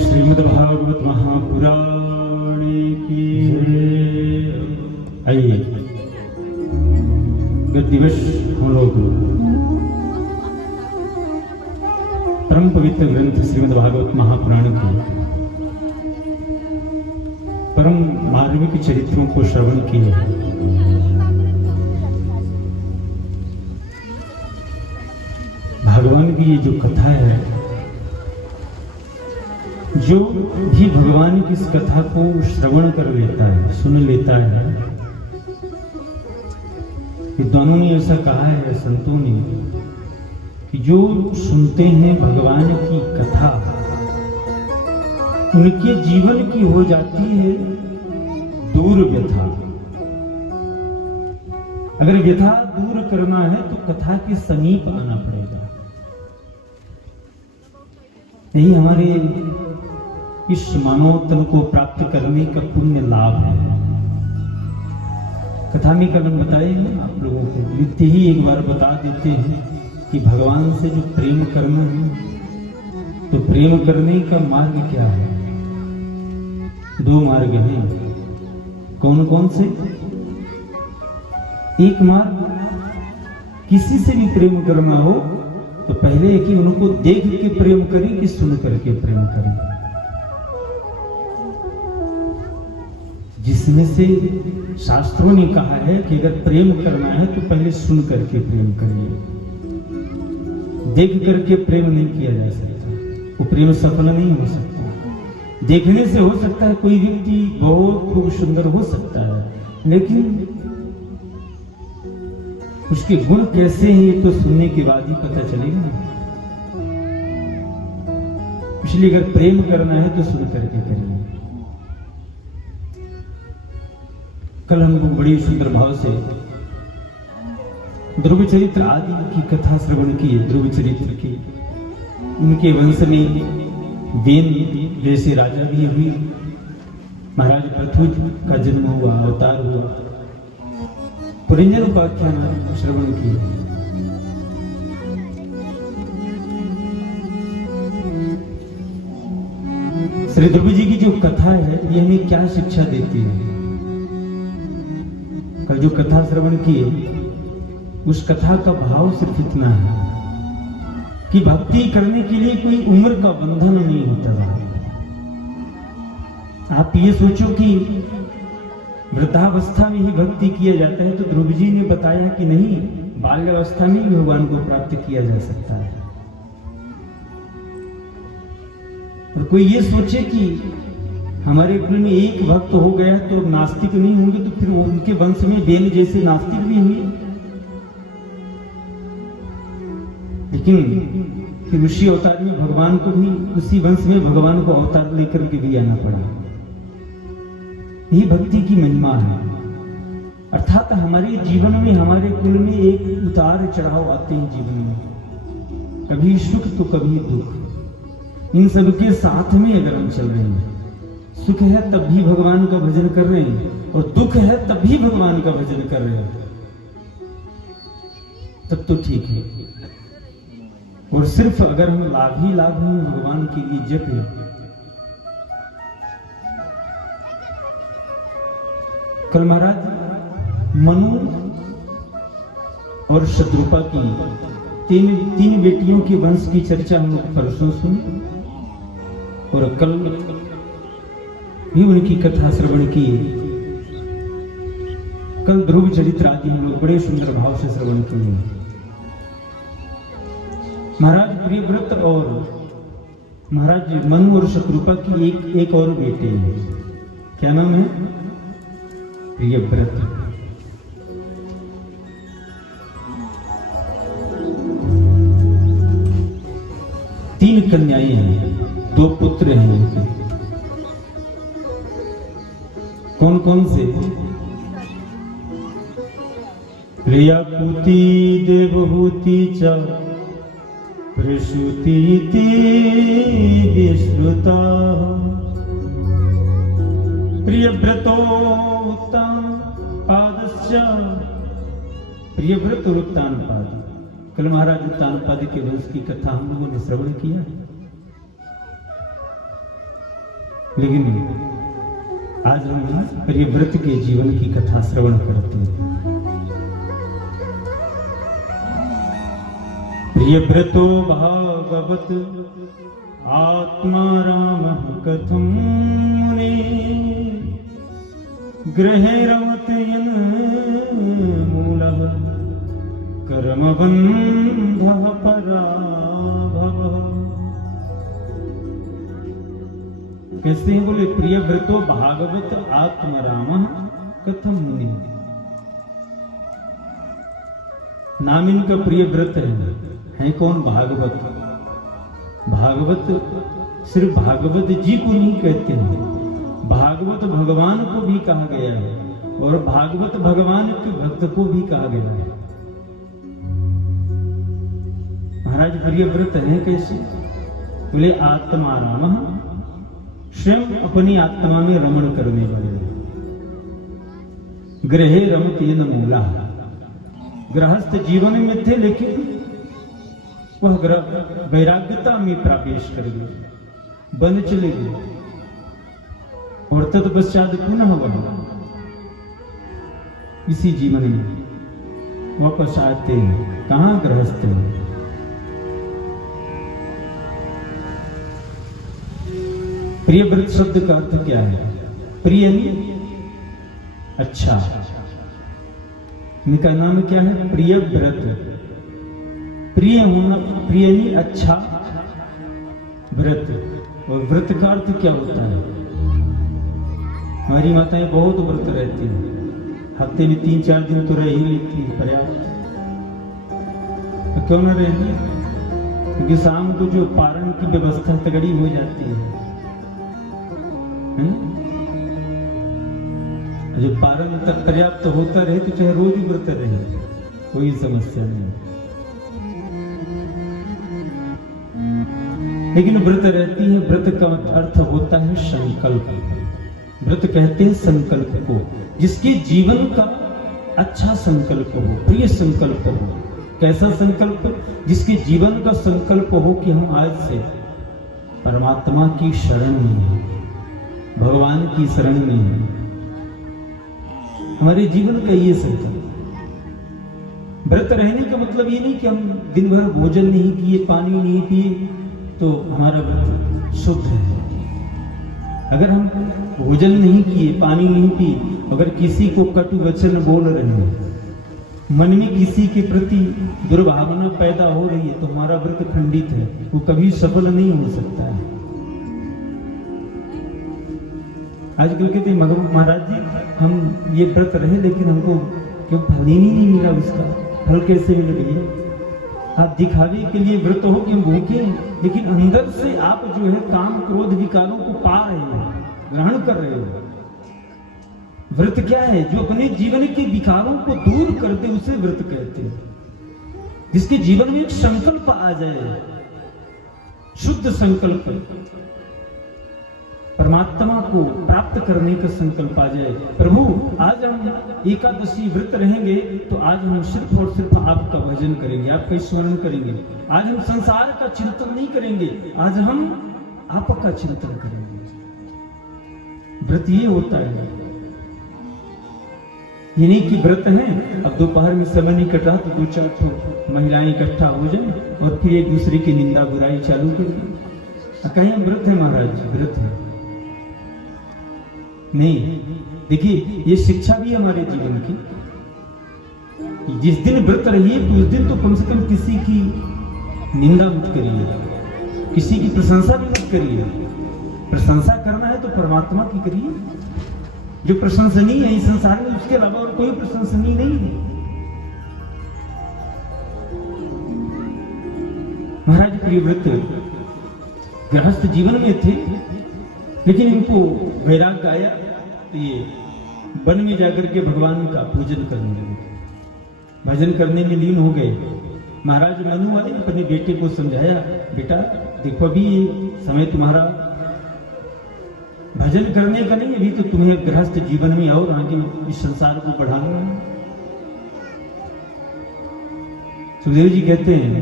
श्रीमद् भागवत महापुराण की। आइए दिवस हम लोग परम पवित्र ग्रंथ श्रीमद् भागवत महापुराण के परम मार्मिक चरित्रों को श्रवण किए। भगवान की ये जो कथा है, जो भी भगवान की इस कथा को श्रवण कर लेता है, सुन लेता है, ये दोनों ने ऐसा कहा है संतों ने कि जो सुनते हैं भगवान की कथा, उनके जीवन की हो जाती है दूर व्यथा। अगर व्यथा दूर करना है तो कथा के समीप आना पड़ेगा। यही हमारे इस मानव तन को प्राप्त करने का पुण्य लाभ है। कथा में कल हम बताए हैं आप लोगों को, नित्य ही एक बार बता देते हैं कि भगवान से जो प्रेम करना है, तो प्रेम करने का मार्ग क्या है? दो मार्ग हैं। कौन कौन से? एक मार्ग, किसी से भी प्रेम करना हो तो पहले कि उनको देख के प्रेम करें कि सुन करके प्रेम करें। जिसमें से शास्त्रों ने कहा है कि अगर प्रेम करना है तो पहले सुन करके प्रेम करिए, देख करके प्रेम नहीं किया जा सकता, वो प्रेम सफल नहीं हो सकता। देखने से हो सकता है कोई व्यक्ति बहुत खूब सुंदर हो सकता है, लेकिन उसके गुण कैसे हैं ये तो सुनने के बाद ही पता चलेगा। इसलिए अगर प्रेम करना है तो सुन करके करिए। कल हम लोग बड़ी सुंदर भाव से ध्रुव चरित्र आदि की कथा श्रवण की। ध्रुव चरित्र की उनके वंश में वेन जैसे राजा भी हुई, महाराज पृथ्वी का जन्म हुआ, अवतार हुआ, पुरंजन उपाख्यान श्रवण किए। श्री ध्रुव जी की जो कथा है ये हमें क्या शिक्षा देती है? कल जो कथा श्रवण किए उस कथा का भाव सिर्फ इतना है कि भक्ति करने के लिए कोई उम्र का बंधन नहीं होता। आप ये सोचो कि वृद्धावस्था में ही भक्ति किया जाता है, तो ध्रुव जी ने बताया कि नहीं, बाल्यावस्था में ही भगवान को प्राप्त किया जा सकता है। और कोई ये सोचे कि हमारे कुल में एक भक्त हो गया तो नास्तिक नहीं होंगे, तो फिर उनके वंश में बेन जैसे नास्तिक भी हुए। लेकिन फिर उसी अवतार में भगवान को भी, उसी वंश में भगवान को अवतार लेकर के भी आना पड़ा। यही भक्ति की महिमा है। अर्थात हमारे जीवन में, हमारे कुल में एक उतार चढ़ाव आते हैं जीवन में, कभी सुख तो कभी दुख। इन सबके साथ में अगर हम चल रहे हैं, सुख है तब भी भगवान का भजन कर रहे हैं और दुख है तब भी भगवान का भजन कर रहे हैं, तब तो ठीक है। और सिर्फ अगर हम लाभ ही लाभ हैं भगवान के लिए जप है। कल महाराज मनु और शत्रुपा की तीन बेटियों के वंश की चर्चा हम लोग परसों सुनी और कल भी उनकी कथा श्रवण की। कल ध्रुव चरित्र आदि हम लोग बड़े सुंदर भाव से श्रवण किए। महाराज प्रियव्रत और महाराज मनु और शत्रुपा की एक और बेटे हैं। क्या नाम है? प्रियव्रत। तीन कन्याएं हैं, 2 पुत्र हैं उनके। कौन कौन से? प्रियाकुति देवहूति च प्रसूति विश्रुता प्रियव्रतो उत्तान पादश्च। प्रियव्रत और उत्तान पाद। कल महाराज उत्तान पाद के वंश की कथा हम लोगों ने श्रवण किया, लेकिन आज हम प्रियव्रत के जीवन की कथा श्रवण करते हैं। प्रियव्रतो भागवत आत्मा राम कथम मुने गृहे रमतयन मूलः कर्मबन्धः पराभवः। कैसे हैं? बोले प्रियव्रतो भागवत आत्मा राम कथम मुने। नाम इनका प्रियव्रत है कौन? भागवत। भागवत सिर्फ भागवत जी को नहीं कहते हैं, भागवत भगवान को भी कहा गया है और भागवत भगवान के भक्त को भी कहा गया है। महाराज प्रियव्रत हैं कैसे? बोले आत्मा राम, स्वयं अपनी आत्मा में रमण करने वाले। गृहे रमतेन मूला। गृहस्थ जीवन में थे लेकिन वह वैराग्यता में प्रवेश कर गए, वन चले गए और तत्पश्चात पुनः वह इसी जीवन में वापस आते हैं। कहां? गृहस्थ में। प्रियव्रत शब्द का अर्थ क्या है? प्रिय अच्छा। इनका नाम क्या है? प्रियव्रत। प्रिय होना, प्रिय नहीं अच्छा व्रत। और व्रत का अर्थ क्या होता है? हमारी माताएं बहुत व्रत रहती हैं, हफ्ते में 3-4 दिन तो रह ही लेती हैं, पर्याप्त। क्यों न रहेंगे? क्योंकि शाम को जो पारण की व्यवस्था तगड़ी हो जाती है, जो पारण तक पर्याप्त होता रहे तो चाहे रोज ही व्रत रहे, कोई समस्या नहीं। लेकिन व्रत रहती है, व्रत का अर्थ होता है संकल्प। व्रत कहते हैं संकल्प को, जिसके जीवन का अच्छा संकल्प हो, प्रिय संकल्प हो। कैसा संकल्प? जिसके जीवन का संकल्प हो कि हम आज से परमात्मा की शरण में हैं, भगवान की शरण में हैं। हमारे जीवन का ये संकल्प। व्रत रहने का मतलब ये नहीं कि हम दिन भर भोजन नहीं किए, पानी नहीं पिए तो हमारा व्रत शुद्ध है। अगर हम भोजन नहीं किए, पानी नहीं पी, अगर किसी को कटु वचन बोल रहे हैं, मन में किसी के प्रति दुर्भावना पैदा हो रही है, तो हमारा व्रत खंडित है, वो कभी सफल नहीं हो सकता है। आजकल कहते हैं महाराज जी हम ये व्रत रहे लेकिन हमको क्यों फल ही नहीं मिला, उसका फल कैसे मिल गई? आप दिखावे के लिए व्रत हो कि हम भूखे, लेकिन अंदर से आप जो है काम क्रोध विकारों को पा रहे हो, ग्रहण कर रहे हो। व्रत क्या है? जो अपने जीवन के विकारों को दूर कर दे उसे व्रत कहते हैं। जिसके जीवन में एक संकल्प आ जाए, शुद्ध संकल्प। परमात्मा को प्राप्त करने का संकल्प आ जाए। प्रभु आज हम एकादशी व्रत रहेंगे तो आज हम सिर्फ और सिर्फ आपका भजन करेंगे, आपका स्मरण करेंगे। आज हम संसार का चिंतन नहीं करेंगे, आज हम आपका चिंतन करेंगे। व्रत ये होता है, ये नहीं कि व्रत है अब दोपहर में समय नहीं कट रहा तो 2-4 ठो महिलाएं इकट्ठा हो जाए और फिर एक दूसरे की निंदा बुराई चालू कर दें। कहीं हम व्रत है महाराज, व्रत है नहीं। देखिए ये शिक्षा भी हमारे जीवन की, जिस दिन व्रत रहिए तो उस दिन तो कम से कम किसी की निंदा मत करिए, किसी की प्रशंसा भी मत करिए। प्रशंसा करना है तो परमात्मा की करिए, जो प्रशंसनीय है इस संसार में उसके अलावा और कोई प्रशंसनीय नहीं है। महाराज प्रियव्रत गृहस्थ जीवन में थे, लेकिन इनको वैराग्य आया तो ये वन में जाकर के भगवान का पूजन करने लगे, भजन करने में लीन हो गए। महाराज मनु आए, अपने बेटे को समझाया, बेटा देखो अभी ये समय तुम्हारा भजन करने का नहीं, अभी तो तुम्हें गृहस्थ जीवन में और आगे इस संसार को बढ़ाना है। सुखदेव जी कहते हैं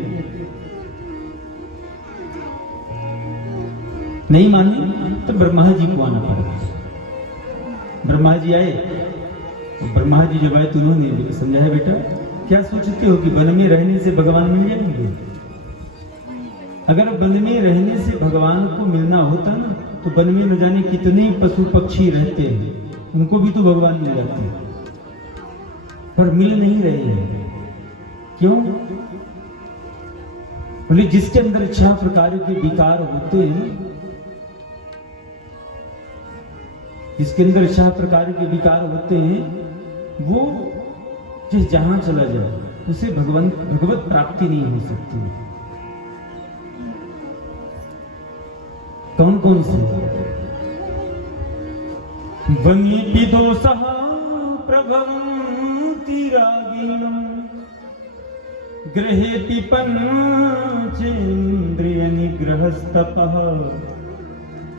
नहीं माने तो ब्रह्मा जी को आना पड़ा। ब्रह्मा जी आए, ब्रह्मा जी जब आए तो उन्होंने समझाया, बेटा क्या सोचते हो कि वन में रहने से भगवान मिल जाएंगे? अगर वन में रहने से भगवान को मिलना होता ना तो वन में न जाने कितने पशु पक्षी रहते हैं, उनको भी तो भगवान मिल जाते हैं, पर मिल नहीं रहे हैं। क्यों? बोले जिसके अंदर 6 प्रकार के विकार होते हैं, जिसके अंदर 6 प्रकार के विकार होते हैं, वो जिस जहां चला जाए उसे भगवत प्राप्ति नहीं हो सकती। कौन कौन से? वन्यपि दोषः प्रभवन्ति रागिणम्, गृहेपि पंचेन्द्रिय निग्रहस्तपः,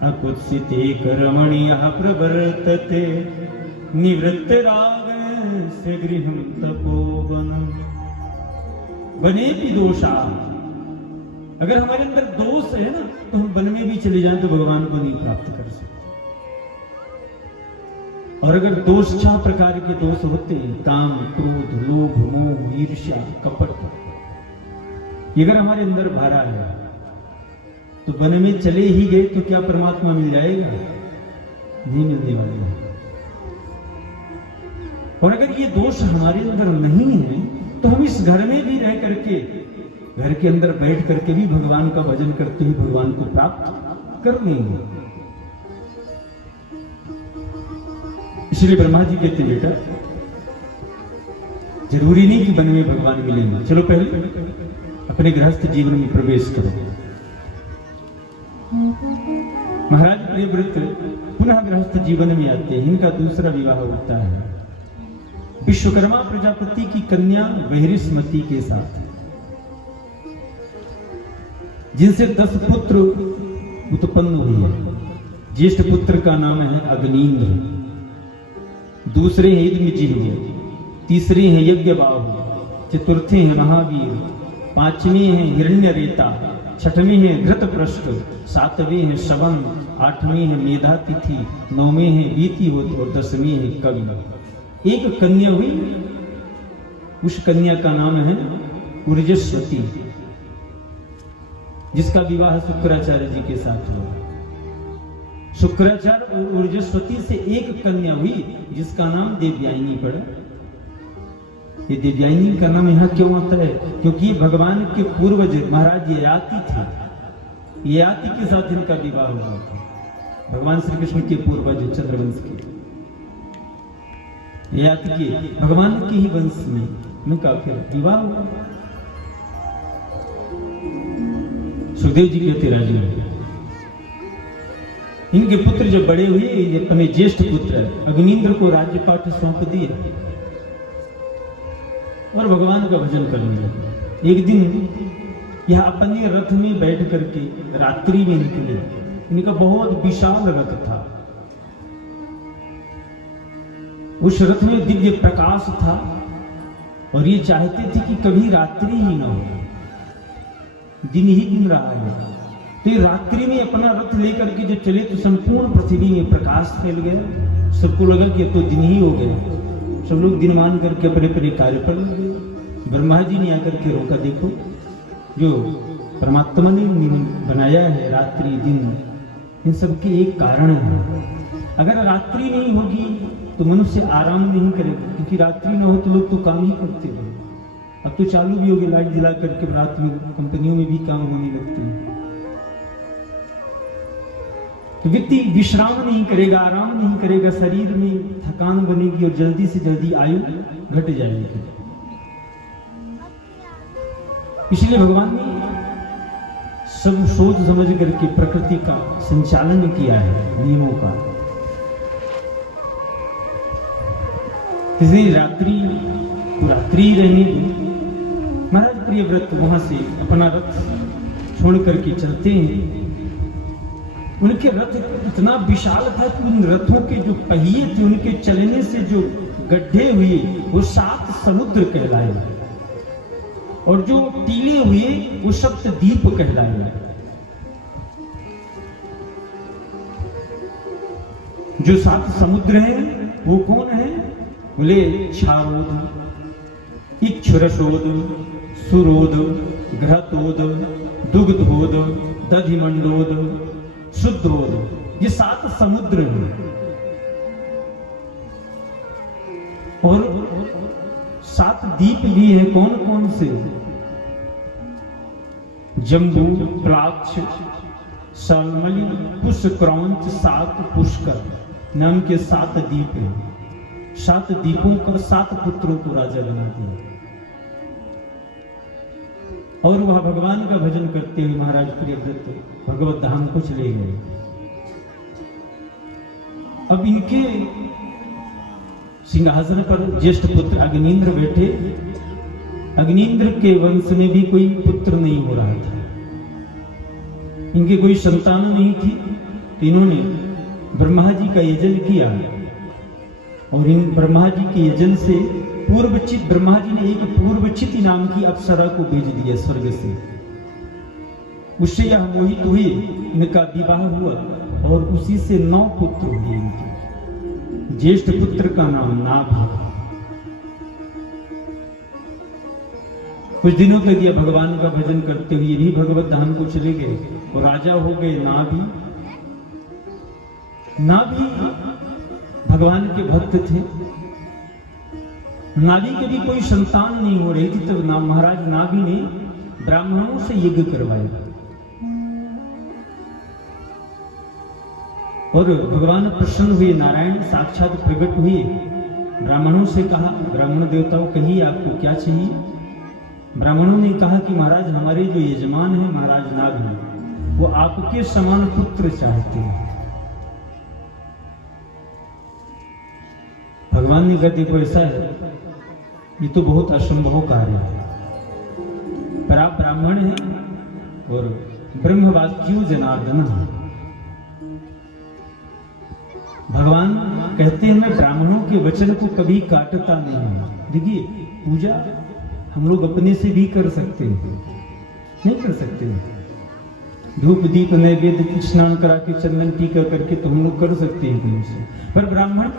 अकुत्सिते कर्मण्यः प्रवर्तते, निवृत्तरागस्य गृहं तपोवनम्। वनेपि दोषा, अगर हमारे अंदर दोष है ना तो हम वन में भी चले जाएं तो भगवान को नहीं प्राप्त कर सकते। और अगर दोष 6 प्रकार के दोष होते हैं, काम, क्रोध, लोभ, मोह, ईर्ष्या, कपट, ये अगर हमारे अंदर भरा है तो वन में चले ही गए तो क्या परमात्मा मिल जाएगा? नहीं मिलने वाले हैं। और अगर ये दोष हमारे अंदर नहीं है तो हम इस घर में भी रह करके, घर के अंदर बैठ करके भी भगवान का भजन करते हुए भगवान को प्राप्त कर लेंगे। इसलिए ब्रह्मा जी कहते बेटा जरूरी नहीं कि वन में भगवान मिलेंगे, चलो पहले अपने गृहस्थ जीवन में प्रवेश करो। महाराज प्रियव्रत पुनः गृहस्थ जीवन में आते हैं, इनका दूसरा विवाह होता है विश्वकर्मा प्रजापति की कन्या वैरिष्मती के साथ, जिनसे 10 पुत्र उत्पन्न हुए हैं। ज्येष्ठ पुत्र का नाम है अग्निंद्र, दूसरे हैं यज्ञजिह्व, तीसरे हैं यज्ञबाहु, चतुर्थे हैं महावीर, 5वें हैं हिरण्यरेता, 6वें हैं घृतपृष्ठ, 7वें हैं शवन, 8वें हैं मेधातिथि, 9वें हैं वीतिहोत्र और 10वें हैं कवि। एक कन्या हुई, उस कन्या का नाम है ऊर्जस्वती, जिसका विवाह शुक्राचार्य जी के साथ हुआ। शुक्राचार्य और ऊर्जस्वती से एक कन्या हुई जिसका नाम देवयानी पड़ा। ये देवयानी का नाम यहाँ क्यों आता है? क्योंकि भगवान के पूर्वज महाराज ययाति थे, ययाति के साथ इनका विवाह हुआ था। भगवान श्री कृष्ण के पूर्वज चंद्रवंश के ययाति के भगवान के ही वंश में इनका फिर विवाह हुआ। सुखदेव जी कहते राजू, इनके पुत्र जब बड़े हुए, ये अपने ज्येष्ठ पुत्र अग्निंद्र को राज्यपाठ सौंप दिया और भगवान का भजन करने लगे। एक दिन यह अपने रथ में बैठ करके रात्रि में निकले इनका बहुत विशाल रथ था। उस रथ में दिव्य प्रकाश था और ये चाहते थे कि कभी रात्रि ही ना हो, दिन ही दिन रहा है। तो ये रात्रि में अपना रथ लेकर के जब चले तो संपूर्ण पृथ्वी में प्रकाश फैल गया। सबको लगा कि अब तो दिन ही हो गया। सब लोग दिन मान करके अपने अपने कार्य पर लग गए। ब्रह्मा जी ने आकर के रोका, देखो जो परमात्मा ने बनाया है रात्रि दिन, इन सब के एक कारण है। अगर रात्रि नहीं होगी तो मनुष्य आराम नहीं करेगा, क्योंकि रात्रि ना हो तो लोग तो काम ही करते हैं। अब तो चालू भी हो गया लाइट जला करके, रात में कंपनियों में भी काम होने लगते हैं। तो व्यक्ति विश्राम नहीं करेगा, आराम नहीं करेगा, शरीर में थकान बनेगी और जल्दी से जल्दी आयु घट जाएगी। इसलिए भगवान ने सब सोच समझ करके प्रकृति का संचालन किया है, नियमों का। इसलिए रात्रि को रात्रि रहने दो। महाराज प्रियव्रत वहां से अपना रथ छोड़ करके चलते हैं। उनके रथ इतना विशाल था कि उन रथों के जो पहिए थे, उनके चलने से जो गड्ढे हुए वो 7 समुद्र कहलाए, और जो टीले हुए वो सप्तद्वीप कहलाए। जो 7 समुद्र हैं वो कौन है? बोले क्षारोद, इक्षुरशोद, सुरोद, घृतोद, दुग्धोद, दधिमंडोद, शुद्धोद। ये 7 समुद्र हैं। और 7 द्वीप भी हैं। कौन कौन से? जम्बू, प्लाक्ष, शालमली, पुष्क्रौंच, 7 पुष्कर नाम के 7 द्वीप हैं। 7 द्वीपों को 7 पुत्रों को राजा बना दिया। और वह भगवान का भजन करते हुए महाराज प्रियव्रत भगवत धाम को चले गए। अब इनके सिंहासन पर ज्येष्ठ पुत्र अग्निन्द्र बैठे। अग्निन्द्र के वंश में भी कोई पुत्र नहीं हो रहा था, इनके कोई संतान नहीं थी। तो इन्होंने ब्रह्मा जी का यजन किया, और इन ब्रह्मा जी के यजन से पूर्वचित, ब्रह्मा जी ने एक पूर्वचित नाम की अप्सरा को भेज दिया स्वर्ग से। उससे यह मोहित हुए, इनका विवाह हुआ और उसी से 9 पुत्र हुए इनके। ज्येष्ठ पुत्र का नाम नाभ। कुछ दिनों तक यह भगवान का भजन करते हुए भी भगवत धाम को चले गए और राजा हो गए नाभि। नाभि भगवान के भक्त थे। नाभि के भी कोई संतान नहीं हो रही थी, तब महाराज नाभि ने ब्राह्मणों से यज्ञ करवाया और भगवान प्रसन्न हुए। नारायण साक्षात प्रकट हुए, ब्राह्मणों से कहा, ब्राह्मण देवताओं कहिए आपको क्या चाहिए? ब्राह्मणों ने कहा कि महाराज हमारे जो यजमान हैं महाराज नाभि, वो आपके समान पुत्र चाहते हैं। भगवान ने कहा देखो ऐसा है, ये तो बहुत असंभव कार्य है, पर आप ब्राह्मण हैं और ब्रह्मवाक्यु जनार्दन। भगवान कहते हैं मैं ब्राह्मणों के वचन को कभी काटता नहीं हूं। देखिए पूजा हम लोग अपने से भी कर सकते हैं, नहीं कर सकते हैं। धूप दीप नैवेद्य स्नान करा के चंदन टीका करके तो हम लोग कर सकते हैं कहीं से, पर ब्राह्मण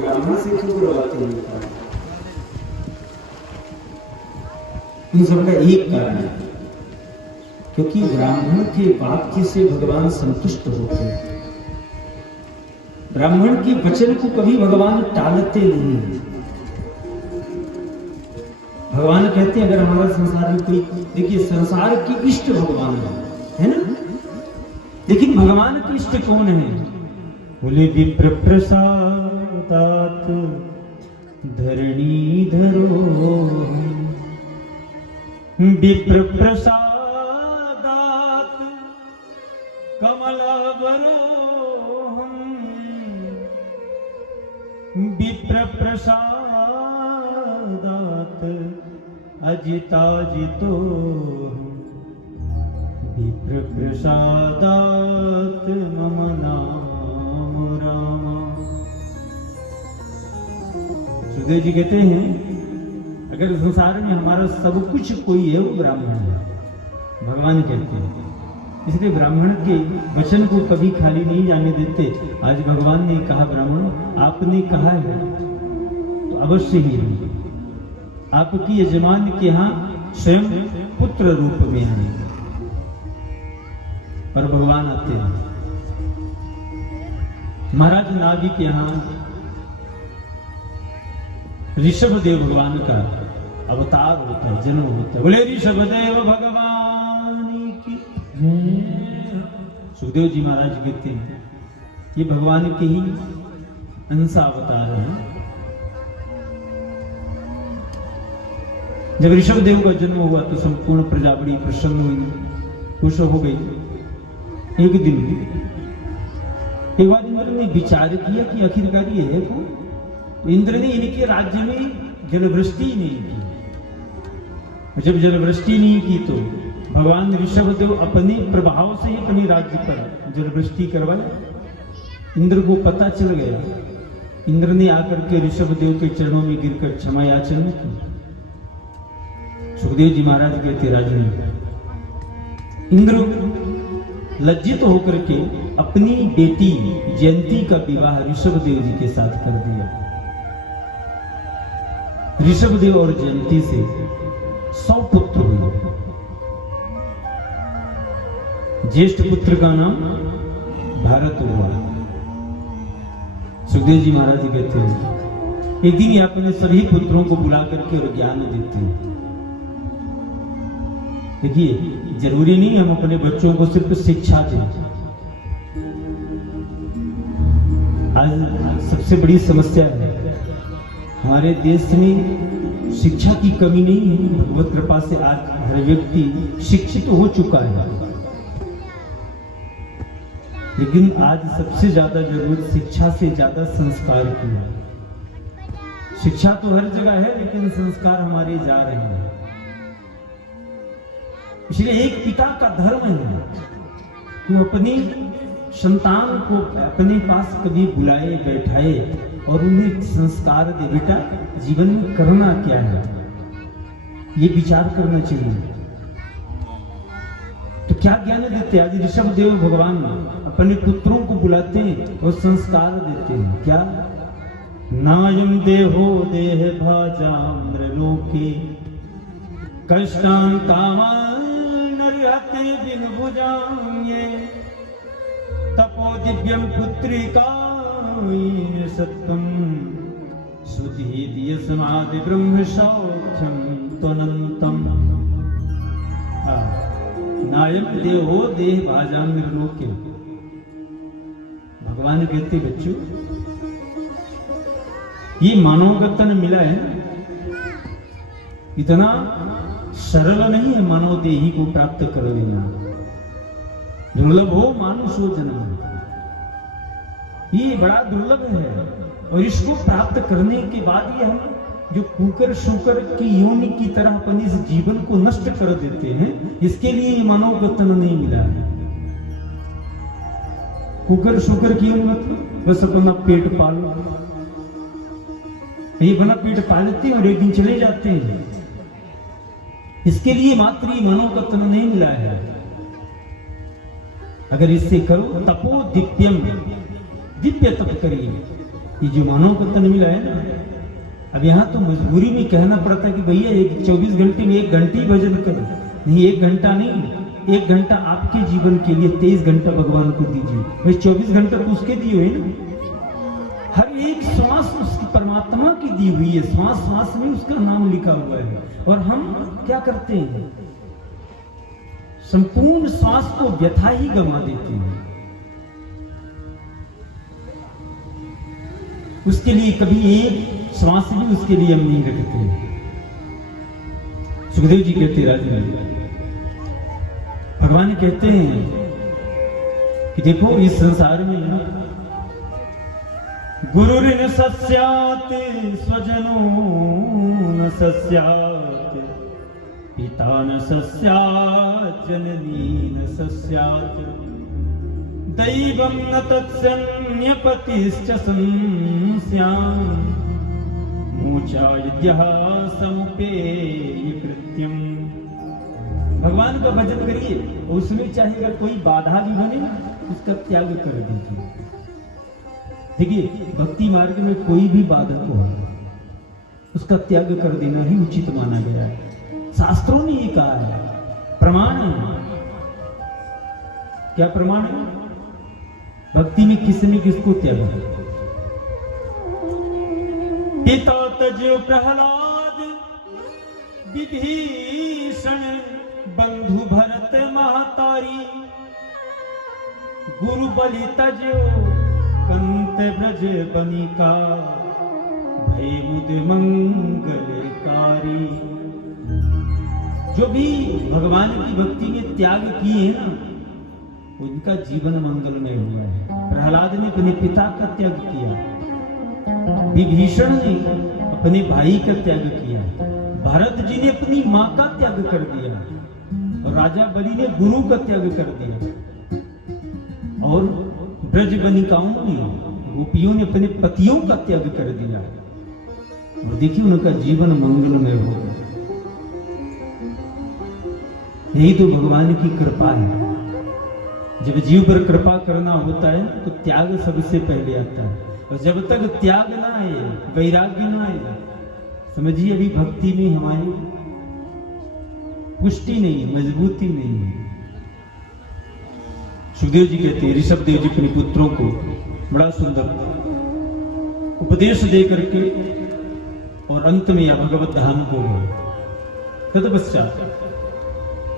ब्राह्मण से क्यों बुलवाते हैं? इन सबका एक कारण है, क्योंकि ब्राह्मण के वाक्य से भगवान संतुष्ट होते हैं। ब्राह्मण के वचन को कभी भगवान टालते नहीं। भगवान कहते हैं अगर हमारा संसार में कोई, देखिए संसार के इष्ट भगवान है ना, लेकिन भगवान के इष्ट कौन है? बोले विप्र प्रसादात धरणी धरो, विप्र प्रसादात कमलावरोहम, विप्र प्रसादात अजिताजितो विप्र प्रसादात मम नाम राम। सुखदेव जी कहते हैं अगर संसार में हमारा सब कुछ कोई है वो ब्राह्मण है, भगवान कहते हैं। इसलिए ब्राह्मण के वचन को कभी खाली नहीं जाने देते। आज भगवान ने कहा ब्राह्मण आपने कहा है तो अवश्य ही आपकी यजमान के यहाँ स्वयं पुत्र रूप में आएंगे। पर भगवान आते हैं। महाराज नाभि के यहाँ ऋषभ देव भगवान का अवतार होता है, जन्म होता है। बोले ऋषभ देव भगवान की। सुखदेव जी महाराज कहते हैं ये भगवान के ही अंश अवतार हैं। जब ऋषभ देव का जन्म हुआ तो संपूर्ण प्रजा बड़ी प्रसन्न हुई, खुश हो गई। एक दिन एक बार इंद्र ने विचार किया कि आखिरकार ये है कौन। इंद्र ने इनके राज्य में जलवृष्टि नहीं की। जब जलवृष्टि नहीं की तो भगवान ऋषभदेव अपने प्रभाव से ही अपने राज्य पर जलवृष्टि करवाया। इंद्र को पता चल गया। इंद्र ने आकर के ऋषभदेव के चरणों में गिरकर क्षमा याचना की। सुखदेव जी महाराज कहते राजन इंद्र लज्जित होकर के अपनी बेटी जयंती का विवाह ऋषभदेव जी के साथ कर दिया। ऋषभदेव और जयंती से 100 पुत्र हुए। ज्येष्ठ पुत्र का नाम भारत हुआ। सुखदेव जी महाराज कहते हैं एक दिन ये अपने सभी पुत्रों को बुला करके और ज्ञान देते हैं। देखिए जरूरी नहीं हम अपने बच्चों को सिर्फ शिक्षा दें। आज सबसे बड़ी समस्या है हमारे देश में शिक्षा की कमी नहीं है। भगवत कृपा से आज हर व्यक्ति शिक्षित हो चुका है, लेकिन आज सबसे ज्यादा जरूरत शिक्षा से ज्यादा संस्कार की है। शिक्षा तो हर जगह है लेकिन संस्कार हमारे जा रहे हैं। इसलिए एक पिता का धर्म है वो अपनी संतान को अपने पास कभी बुलाए बैठाए और उन्हें संस्कार दे। बेटा जीवन में करना क्या है ये विचार करना चाहिए। तो क्या ज्ञान देते हैं आज ऋषभदेव भगवान अपने पुत्रों को बुलाते हैं और संस्कार देते हैं। क्या नायम देहो देह भाजाम्र लोके कष्टान कामान नरहते बिन भुजांगे तपो दिव्यम पुत्रिका सत्यम सुधीति समाधि ब्रह्म सौख्यम त्वनंतम। नायम देहो देह भाजाम्र लोके। भगवान कहते बच्चों ये मानव का तन मिला है इतना सरल नहीं है मानव देही को प्राप्त कर लेना। दुर्लभ हो मानुष हो जन्म, ये बड़ा दुर्लभ है। और इसको प्राप्त करने के बाद ये हम जो कुकर शुकर की योनि की तरह अपने इस जीवन को नष्ट कर देते हैं, इसके लिए ये मानव का तन नहीं मिला है। कुकर शुकर की योनि मतलब बस अपना पेट पालो, ये अपना पेट पालते हैं और एक दिन चले जाते हैं। इसके लिए मात्र ये मानव का तन नहीं मिला है। अगर इससे करो तपो दिव्यम, दिव्य तप करिए। ये जो मानव का तन मिला है ना, अब यहाँ तो मजबूरी में कहना पड़ता है कि भैया 24 घंटे में 1 घंटे ही भजन करो। नहीं 1 घंटा नहीं, 1 घंटा आपके जीवन के लिए, 23 घंटा भगवान को दीजिए। भाई 24 घंटा तो उसके दिए हुए ना। हर एक श्वास उसकी परमात्मा की दी हुई है। श्वास श्वास में उसका नाम लिखा हुआ है। और हम क्या करते हैं संपूर्ण श्वास को व्यथा ही गंवा देते हैं। उसके लिए कभी एक श्वास भी उसके लिए हम नहीं रखते। सुखदेव जी कहते राजन भगवान कहते हैं कि देखो इस संसार में गुरुरिन सस्यात् स्वजनो न सस्यात्, पिता न सस्यात् जननी न सस्यात्, दैवं न तत्सन्न्यपतिश्च संस्याम्, ऊंचा यद्यः समुपेय कृत्यम्। भगवान का भजन करिए, उसमें चाहे अगर कोई बाधा भी बने उसका त्याग कर दीजिए। देखिए भक्ति मार्ग में कोई भी बाधक हो उसका त्याग कर देना ही उचित माना गया है। शास्त्रों ने ये कहा है, प्रमाण है। क्या प्रमाण है? भक्ति में किसने किसको त्याग किया? पिता तजो प्रहलाद, विभीषण बंधु भरत महतारी, गुरु बलि तजो कंत ब्रज बनिका, भय मुद मंगलकारी। जो भी भगवान की भक्ति में त्याग किए हैं ना, उनका जीवन मंगलमय हुआ है। प्रहलाद ने अपने पिता का त्याग किया, विभीषण ने अपने भाई का त्याग किया, भरत जी ने अपनी मां का त्याग कर दिया, और राजा बलि ने गुरु का त्याग कर दिया, और ब्रज बनिकाओं ने, गोपियों ने अपने पतियों का त्याग कर दिया। और देखिए उनका जीवन मंगलमय हो गया। यही तो भगवान की कृपा है। जब जीव पर कृपा करना होता है तो त्याग सबसे पहले आता है, और जब तक त्याग ना आए, वैराग्य ना आए, समझिए अभी भक्ति में हमारी पुष्टि नहीं है, मजबूती नहीं है। सुखदेव जी कहते हैं, ऋषभ देव जी अपने पुत्रों को बड़ा सुंदर उपदेश दे करके और अंत में या भगवत धाम को गए। तत्पश्चात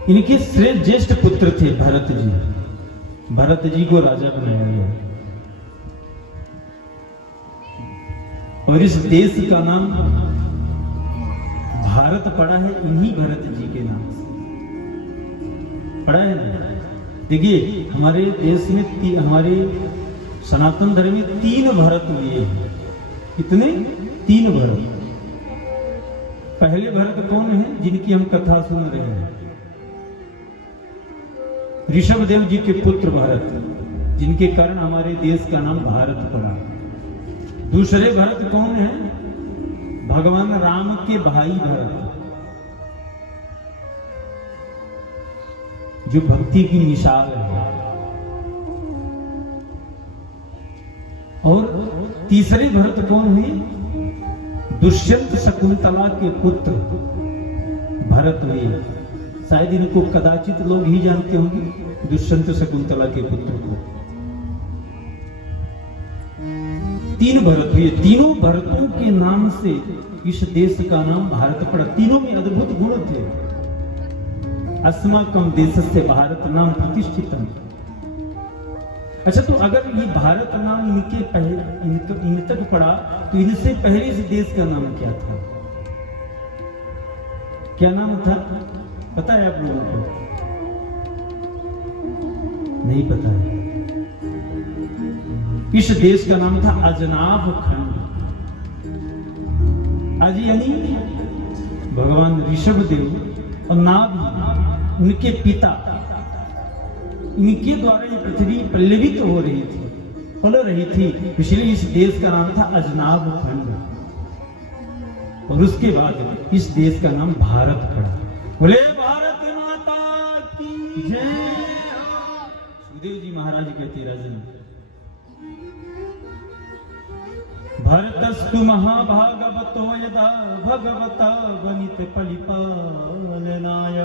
इनके श्रेष्ठ ज्येष्ठ पुत्र थे भरत जी। भरत जी को राजा बनाया गया, और इस देश का नाम भारत पड़ा है इन्हीं भरत जी के नाम से पड़ा है। देखिए हमारे देश में हमारे सनातन धर्म में 3 भरत हुए हैं। कितने? 3 भरत। पहले भरत कौन है जिनकी हम कथा सुन रहे हैं? ऋषभ देव जी के पुत्र भरत, जिनके कारण हमारे देश का नाम भारत पड़ा। दूसरे भरत कौन है? भगवान राम के भाई भरत, जो भक्ति की मिसाल है। और तीसरे भरत कौन हुए? दुष्यंत शकुंतला के पुत्र भरत हुए। शायद इनको कदाचित लोग ही जानते होंगे, दुष्यंत शकुंतला के पुत्र को। 3 भरत हुए। तीनों भरतों के नाम से इस देश का नाम भारत पड़ा। तीनों में अद्भुत गुण थे। अस्माकं देशस्य भारत नाम प्रतिष्ठितम। अच्छा, तो अगर ये भारत नाम इनके पहले इन तक पड़ा, तो इनसे पहले इस देश का नाम क्या था? क्या नाम था? पता है आप लोगों को? नहीं पता है। इस देश का नाम था अजनाभ खंड। आज यानी भगवान ऋषभ देव और नाभ उनके पिता, इनके द्वारा ये पृथ्वी पल्लवित हो रही थी, पल रही थी, इसलिए इस देश का नाम था अजनाभ खंड। और उसके बाद इस देश का नाम भारत पड़ा। बोले भारत माता की जय। सुखदेव जी महाराज कहते राजन, भरतस्तु महाभागवतो यदा भगवता वनित परिपालनाय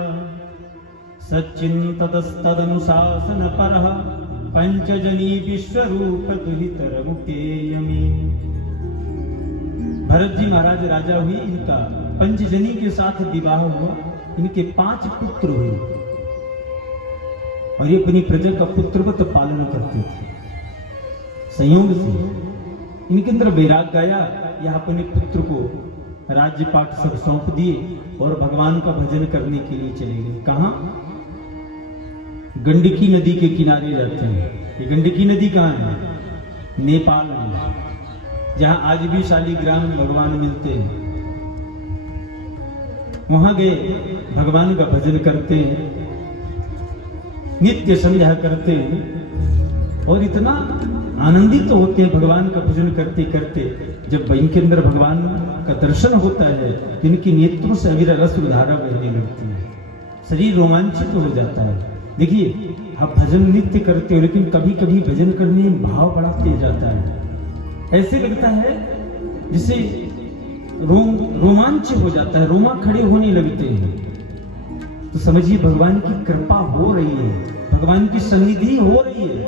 सच्चिन्ततस्तदनुशासन परः पंचजनी विश्वरूप दुहितरमुपेयमी। भरत जी महाराज राजा हुए, इनका पंचजनी के साथ विवाह हुआ, इनके 5 पुत्र हुए, और ये अपनी प्रजा का पुत्रवत पालन करते थे। संयोग से इनके अंदर वैराग्य आया, यह अपने पुत्र को राज्य पाठ सब सौंप दिए और भगवान का भजन करने के लिए चले गए। कहां? गंडकी नदी के किनारे रहते हैं। ये गंडकी नदी कहां है? नेपाल में। जहां आज भी शालिग्राम में भगवान मिलते हैं, वहां गए, भगवान का भजन करते हैं, नित्य संध्या करते हैं और इतना आनंदित तो होते हैं भगवान का भजन करते करते। जब इनके अंदर भगवान का दर्शन होता है, इनकी नेत्रों से अविरल रस धारा बहने लगती है, शरीर रोमांचित हो जाता है। देखिए, आप भजन नित्य करते हो, लेकिन कभी कभी भजन करने में भाव बड़ा तेज आता है। ऐसे लगता है जिसे रोमांच हो जाता है, रोमा खड़े होने लगते हैं। तो समझिए भगवान की कृपा हो रही है, भगवान की सन्निधि हो रही है,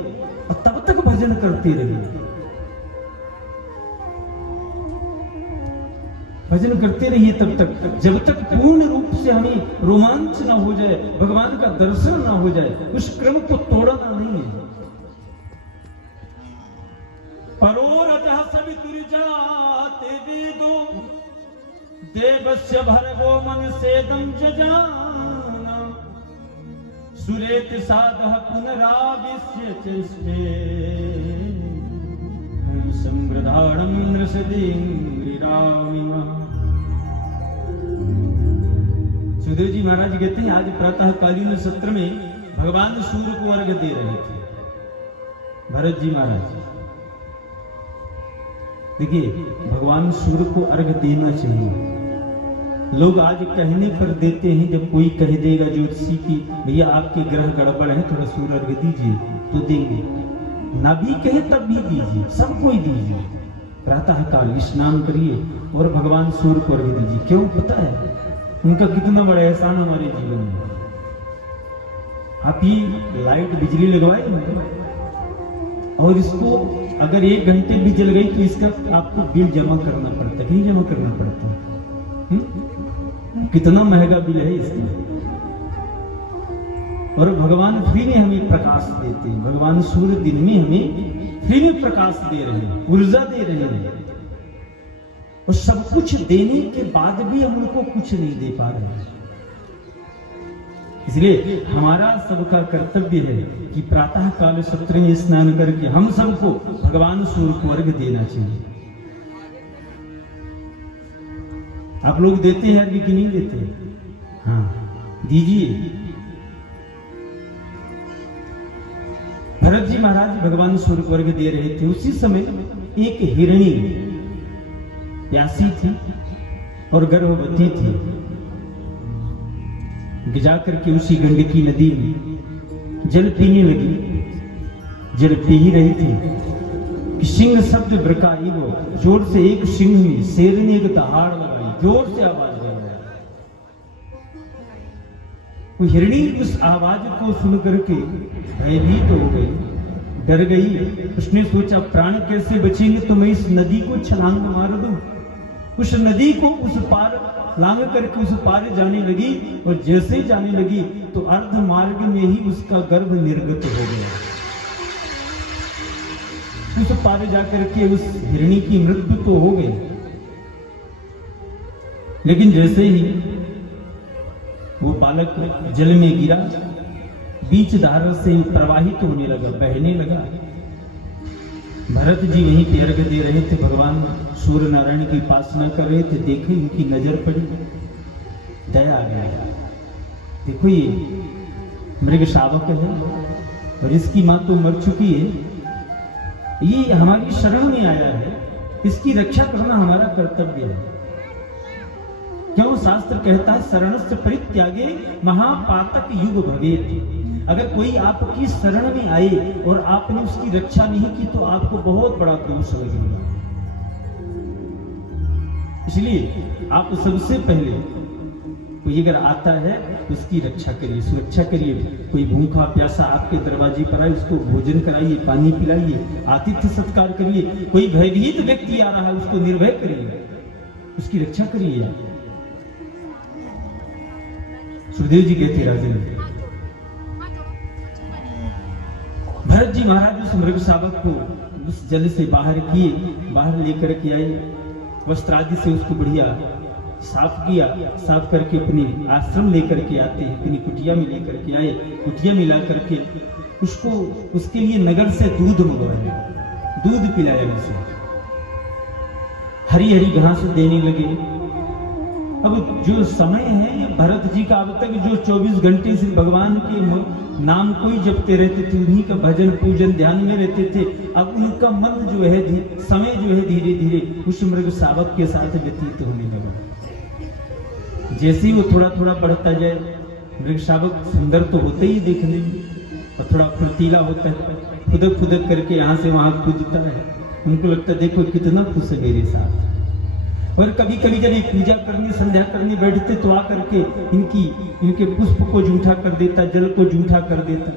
और तब तक भजन करते रहिए, भजन करते रहिए तब तक, जब तक पूर्ण रूप से हमें रोमांच ना हो जाए, भगवान का दर्शन ना हो जाए। उस क्रम को तोड़ना नहीं है। परोरजः सवितुर्जाते वेदो देवस्य भर्गो मनसेदं जजाना सुरेति साधः पुनराविश्य चेष्टे संवृधाणं नृषदीन्द्रिराविमा। सुखदेव जी महाराज कहते हैं, आज प्रातःकालीन सत्र में भगवान सूर्य को अर्घ्य दे रहे थे भरत जी महाराज। देखिए, भगवान सूर्य को अर्घ्य देना चाहिए। लोग आज कहने पर देते हैं, जब कोई कह देगा ज्योतिषी की भैया आपके ग्रह गड़बड़ है, थोड़ा सूर्य अर्घ्य दीजिए, तो देंगे। ना भी कहे तब भी दीजिए, सबको ही दीजिए। प्रातः काल स्नान करिए और भगवान सूर्य को अर्घ्य दीजिए। क्यों? पता है उनका कितना बड़ा एहसान हमारे जीवन में। आप ही लाइट बिजली लगवाए और इसको अगर 1 घंटे भी जल गई तो इसका आपको बिल जमा करना पड़ता है, नहीं जमा करना पड़ता? कितना महंगा बिल है इसका। और भगवान फ्री में हमें प्रकाश देते हैं। भगवान सूर्य दिन में हमें फ्री में प्रकाश दे रहे हैं, ऊर्जा दे रहे हैं, और सब कुछ देने के बाद भी हम उनको कुछ नहीं दे पा रहे हैं। इसलिए हमारा सबका कर्तव्य है कि प्रातः काल सत्र में स्नान करके हम सबको भगवान सूर्य को अर्घ्य देना चाहिए। आप लोग देते हैं अर्घ्य कि नहीं देते? हाँ, दीजिए। भरत जी महाराज भगवान सूर्य को अर्घ्य दे रहे थे। उसी समय एक हिरणी प्यासी थी और गर्भवती थी। जाकर के उसी गंडकी नदी में जल पीने लगी। जल पी ही रही थी कि सिंह शब्द ब्रकाई, वो जोर से एक सिंह में शेर ने एक दहाड़ लगाई, जोर से आवाज लगाई। वो हिरणी उस आवाज को सुन करके भयभीत हो गई, डर गई। उसने सोचा प्राण कैसे बचेंगे, तो मैं इस नदी को छलांग मार दूं। उस नदी को उस पार लांग करके उस पार जाने लगी, और जैसे ही जाने लगी तो अर्ध मार्ग में ही उसका गर्भ निर्गत हो गया। उस पार जाकर के उस हिरणी की मृत्यु तो हो गई, लेकिन जैसे ही वो बालक जल में गिरा, बीच धारा से प्रवाहित होने लगा, बहने लगा। भरत जी वहीं पे अर्घ्य दे रहे थे, भगवान सूर्य नारायण की उपासना कर रहे थे। देखे उनकी नजर पड़ी, दया आ गया। देखो ये मृग शावक है और इसकी मां तो मर चुकी है, ये हमारी शरण में आया है, इसकी रक्षा करना हमारा कर्तव्य है। क्यों? शास्त्र कहता है शरणस्य परित्यागे महापातक युग भवेत्। अगर कोई आपकी शरण में आए और आपने उसकी रक्षा नहीं की तो आपको बहुत बड़ा दोष लगेगा। इसलिए आप सबसे पहले कोई अगर आता है तो उसकी रक्षा करिए, सुरक्षा करिए। कोई भूखा प्यासा आपके दरवाजे पर आए, उसको भोजन कराइए, पानी पिलाइए, आतिथ्य सत्कार करिए। कोई भयभीत व्यक्ति आ रहा है, उसको निर्भय करिए, उसकी रक्षा करिए। सुखदेव जी कहते राजन, भरत जी महाराज उस मृग शावक को उस जल से बाहर किए, बाहर लेकर के आए, वस्त्रादि से उसको बढ़िया साफ किया। साफ करके अपने आश्रम लेकर के आते हैं, अपनी कुटिया में लेकर के आए। कुटिया में ला करके उसको उसके लिए नगर से दूध मंगवाया, दूध पिलाया उसे। हरी हरी घास देने लगे। अब जो समय है भरत जी का, अब तक जो 24 घंटे से भगवान के नाम को ही जपते रहते थे, उन्हीं का भजन पूजन ध्यान में रहते थे, अब उनका मन जो है समय जो है धीरे धीरे उस मृग शावक के साथ व्यतीत होने लगा। जैसे ही वो थोड़ा थोड़ा बढ़ता जाए, मृग शावक सुंदर तो होते ही देखने में, और थोड़ा फुर्तीला होता है, फुदक फुदक करके यहाँ से वहां कूदता है। उनको लगता है देखो कितना खुश है मेरे साथ। और कभी कभी जब ये पूजा करने संध्या करने बैठते तो आकर के इनके पुष्प को जूठा कर देता, जल को जूठा कर देता,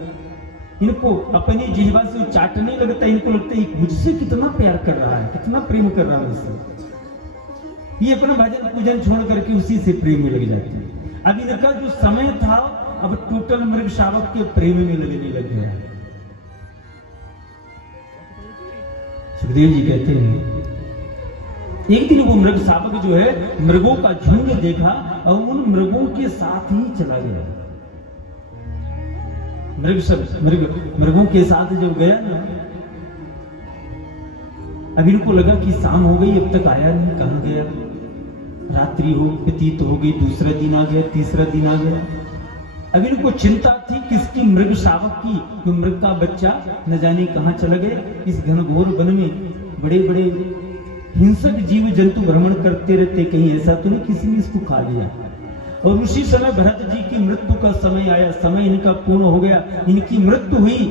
इनको अपनी जिह्वा से चाटने लगता है। इनको लगता है मुझसे कितना प्यार कर रहा है, कितना प्रेम कर रहा है मुझसे। ये अपना भजन पूजन छोड़ करके उसी से प्रेम में लग जाते हैं। अब इनका जो समय था अब टोटल मृग शावक के प्रेम में लगने लग गया। सुखदेव जी कहते हैं एक दिन वो मृग शावक जो है मृगों का झुंड देखा और उन मृगों के साथ ही चला गया। मृगों के साथ जब गया ना, अब इनको लगा कि शाम हो गई, अब तक आया नहीं, कहां गया। रात्रि हो व्यतीत हो गई, दूसरा दिन आ गया, तीसरा दिन आ गया। अब इनको चिंता थी किसकी, मृग शावक की, कि मृग का बच्चा न जाने कहां चला गया। इस घनघोर वन में बड़े बड़े हिंसक जीव जंतु भ्रमण करते रहते, कहीं ऐसा तो नहीं किसी ने इसको खा लिया। और उसी समय भरत जी की मृत्यु का समय आया, समय इनका पूर्ण हो गया, इनकी मृत्यु हुई।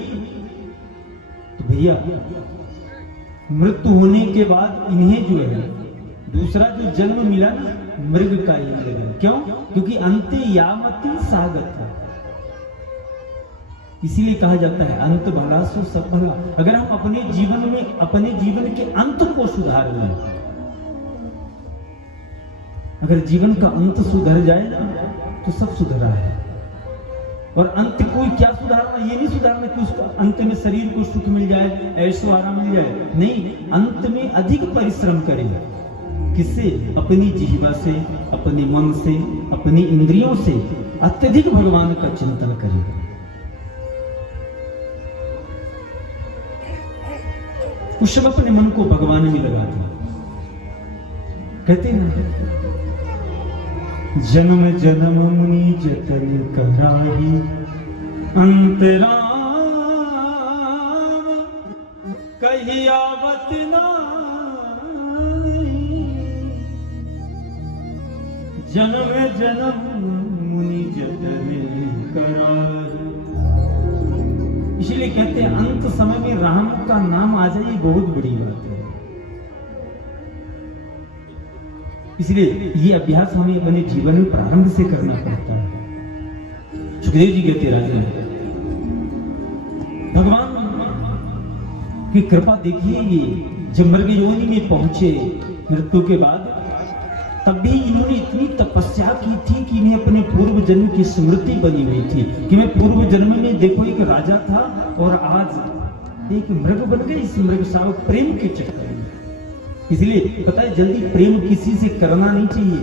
तो भैया मृत्यु होने के बाद इन्हें जो है दूसरा जो जन्म मिला ना, मृग का ही मिला। क्यों? क्योंकि अंते यामति सागत है, इसीलिए कहा जाता है अंत भला सो सब भला। अगर हम अपने जीवन के अंत को सुधार लें, अगर जीवन का अंत सुधर जाए ना तो सब सुधरा है। और अंत कोई क्या सुधारना, ये नहीं सुधारना कि उसको अंत में शरीर को सुख मिल जाए, ऐशो आराम मिल जाए, नहीं, अंत में अधिक परिश्रम करेगा। किससे? अपनी जिह्वा से, अपने मन से, अपनी इंद्रियों से अत्यधिक भगवान का चिंतन करेगा। उस समय अपने मन को भगवान में लगा दिया। कहते हैं जन्म जन्म मुनि जतन कराही अंतराम कही आवत नाई। जन्म जन्म मुनि जतन कराही, इसलिए कहते हैं अंत समय में राम का नाम आ जाए, बहुत बड़ी बात है। इसलिए ये अभ्यास हमें अपने जीवन में प्रारंभ से करना पड़ता है। सुखदेव जी कहते राजन, भगवान की कृपा देखिए, ये जब मृग योनि में पहुंचे मृत्यु के बाद, तब भी इन्होंने इतनी तपस्या की थी कि इन्हें अपने पूर्व जन्म की स्मृति बनी हुई थी कि मैं पूर्व जन्म में देखो एक राजा था और आज एक मृग बन गए। इस मृग शावक प्रेम के चक्कर में, इसलिए पता है जल्दी प्रेम किसी से करना नहीं चाहिए।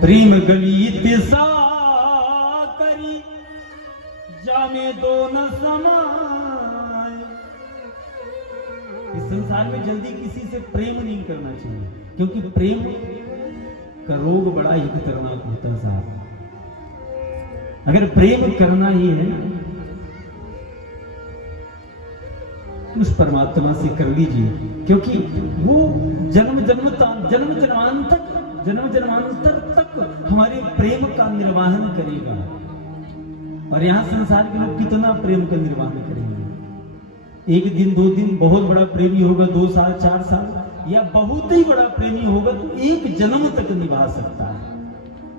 प्रेम गली दिशा करी जामे दो न समाए। इस संसार में जल्दी किसी से प्रेम नहीं करना चाहिए, क्योंकि प्रेम का रोग बड़ा ही खतरनाक होता है साहब। अगर प्रेम करना ही है तो उस परमात्मा से कर लीजिए, क्योंकि वो जन्म जन्मांतर तक हमारे प्रेम का निर्वाहन करेगा। और यहाँ संसार के लोग कितना प्रेम का निर्वाहन करेंगे? एक दिन, 2 दिन बहुत बड़ा प्रेमी होगा, 2 साल, 4 साल, या बहुत ही बड़ा प्रेमी होगा तो 1 जन्म तक निभा सकता है,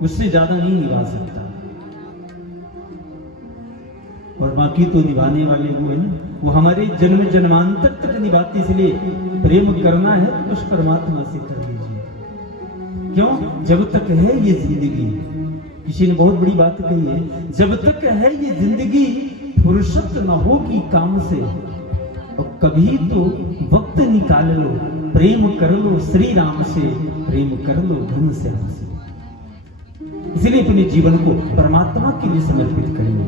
उससे ज्यादा नहीं निभा सकता। और बाकी तो निभाने वाले वो है ना, वो हमारे जन्म जन्मांतर तक निभाते। इसलिए प्रेम करना है तो उस परमात्मा से कर लीजिए। क्यों? जब तक है ये जिंदगी, किसी ने बहुत बड़ी बात कही है, जब तक है ये जिंदगी फुर्सत न होगी काम से, और कभी तो वक्त निकाल लो, प्रेम कर लो श्री राम से, प्रेम कर लो धन श्याम से। इसलिए अपने जीवन को परमात्मा के लिए समर्पित करेंगे।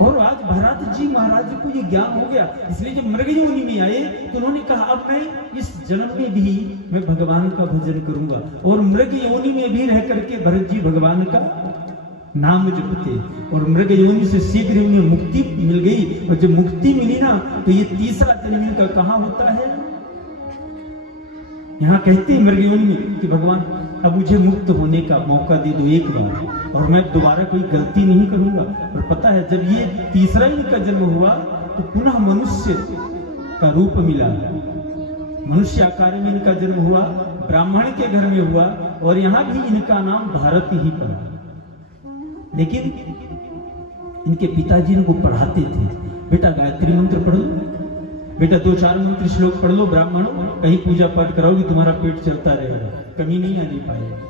और आज भरत जी महाराज को ये ज्ञान हो गया, इसलिए जब मृग योनि में आए तो उन्होंने कहा अब मैं इस जन्म में भी मैं भगवान का भजन करूंगा। और मृग योनि में भी रह करके भरत जी भगवान का नाम जपते और मृग योनि से शीघ्र उन्हें मुक्ति मिल गई। और जब मुक्ति मिली ना तो ये तीसरा जन्म इनका कहाँ होता है? यहाँ कहते हैं मृग योनि में कि भगवान अब मुझे मुक्त होने का मौका दे दो एक बार, और मैं दोबारा कोई गलती नहीं करूंगा। और पता है जब ये तीसरा इनका जन्म हुआ तो पुनः मनुष्य का रूप मिला, मनुष्य आकार में इनका जन्म हुआ, ब्राह्मण के घर में हुआ और यहाँ भी इनका नाम भारत ही पड़ा। लेकिन इनके पिताजी इनको पढ़ाते थे, बेटा गायत्री मंत्र पढ़ लो, बेटा 2-4 मंत्र श्लोक पढ़ लो, ब्राह्मणों कहीं पूजा पाठ कराओगी तुम्हारा पेट चलता रहेगा, कमी नहीं आनी पाएगी।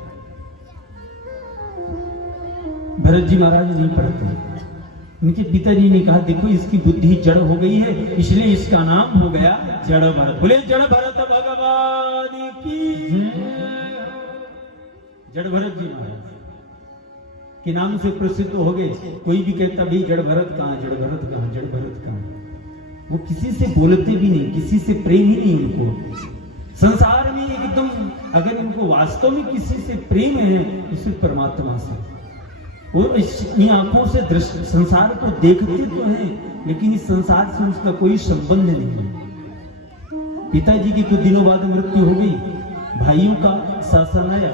भरत जी महाराज नहीं पढ़ते। उनके पिताजी ने कहा देखो इसकी बुद्धि जड़ हो गई है, इसलिए इसका नाम हो गया जड़ भरत। बोले जड़ भरत भगवान की जड़ भरत जी महाराज के नाम से प्रसिद्ध हो गए। कोई भी कहता भाई जड़ भरत कहाँ, जड़ भरत कहाँ, जड़ भरत कहाँ, वो किसी से बोलते भी नहीं, किसी से प्रेम ही नहीं उनको संसार में एकदम। अगर उनको वास्तव में किसी से प्रेम है तो सिर्फ परमात्मा से। वो इन आंखों से दृश्य संसार को देखते तो हैं लेकिन इस संसार से उसका कोई संबंध नहीं है। पिताजी की कुछ दिनों बाद मृत्यु हो गई, भाइयों का शासन आया।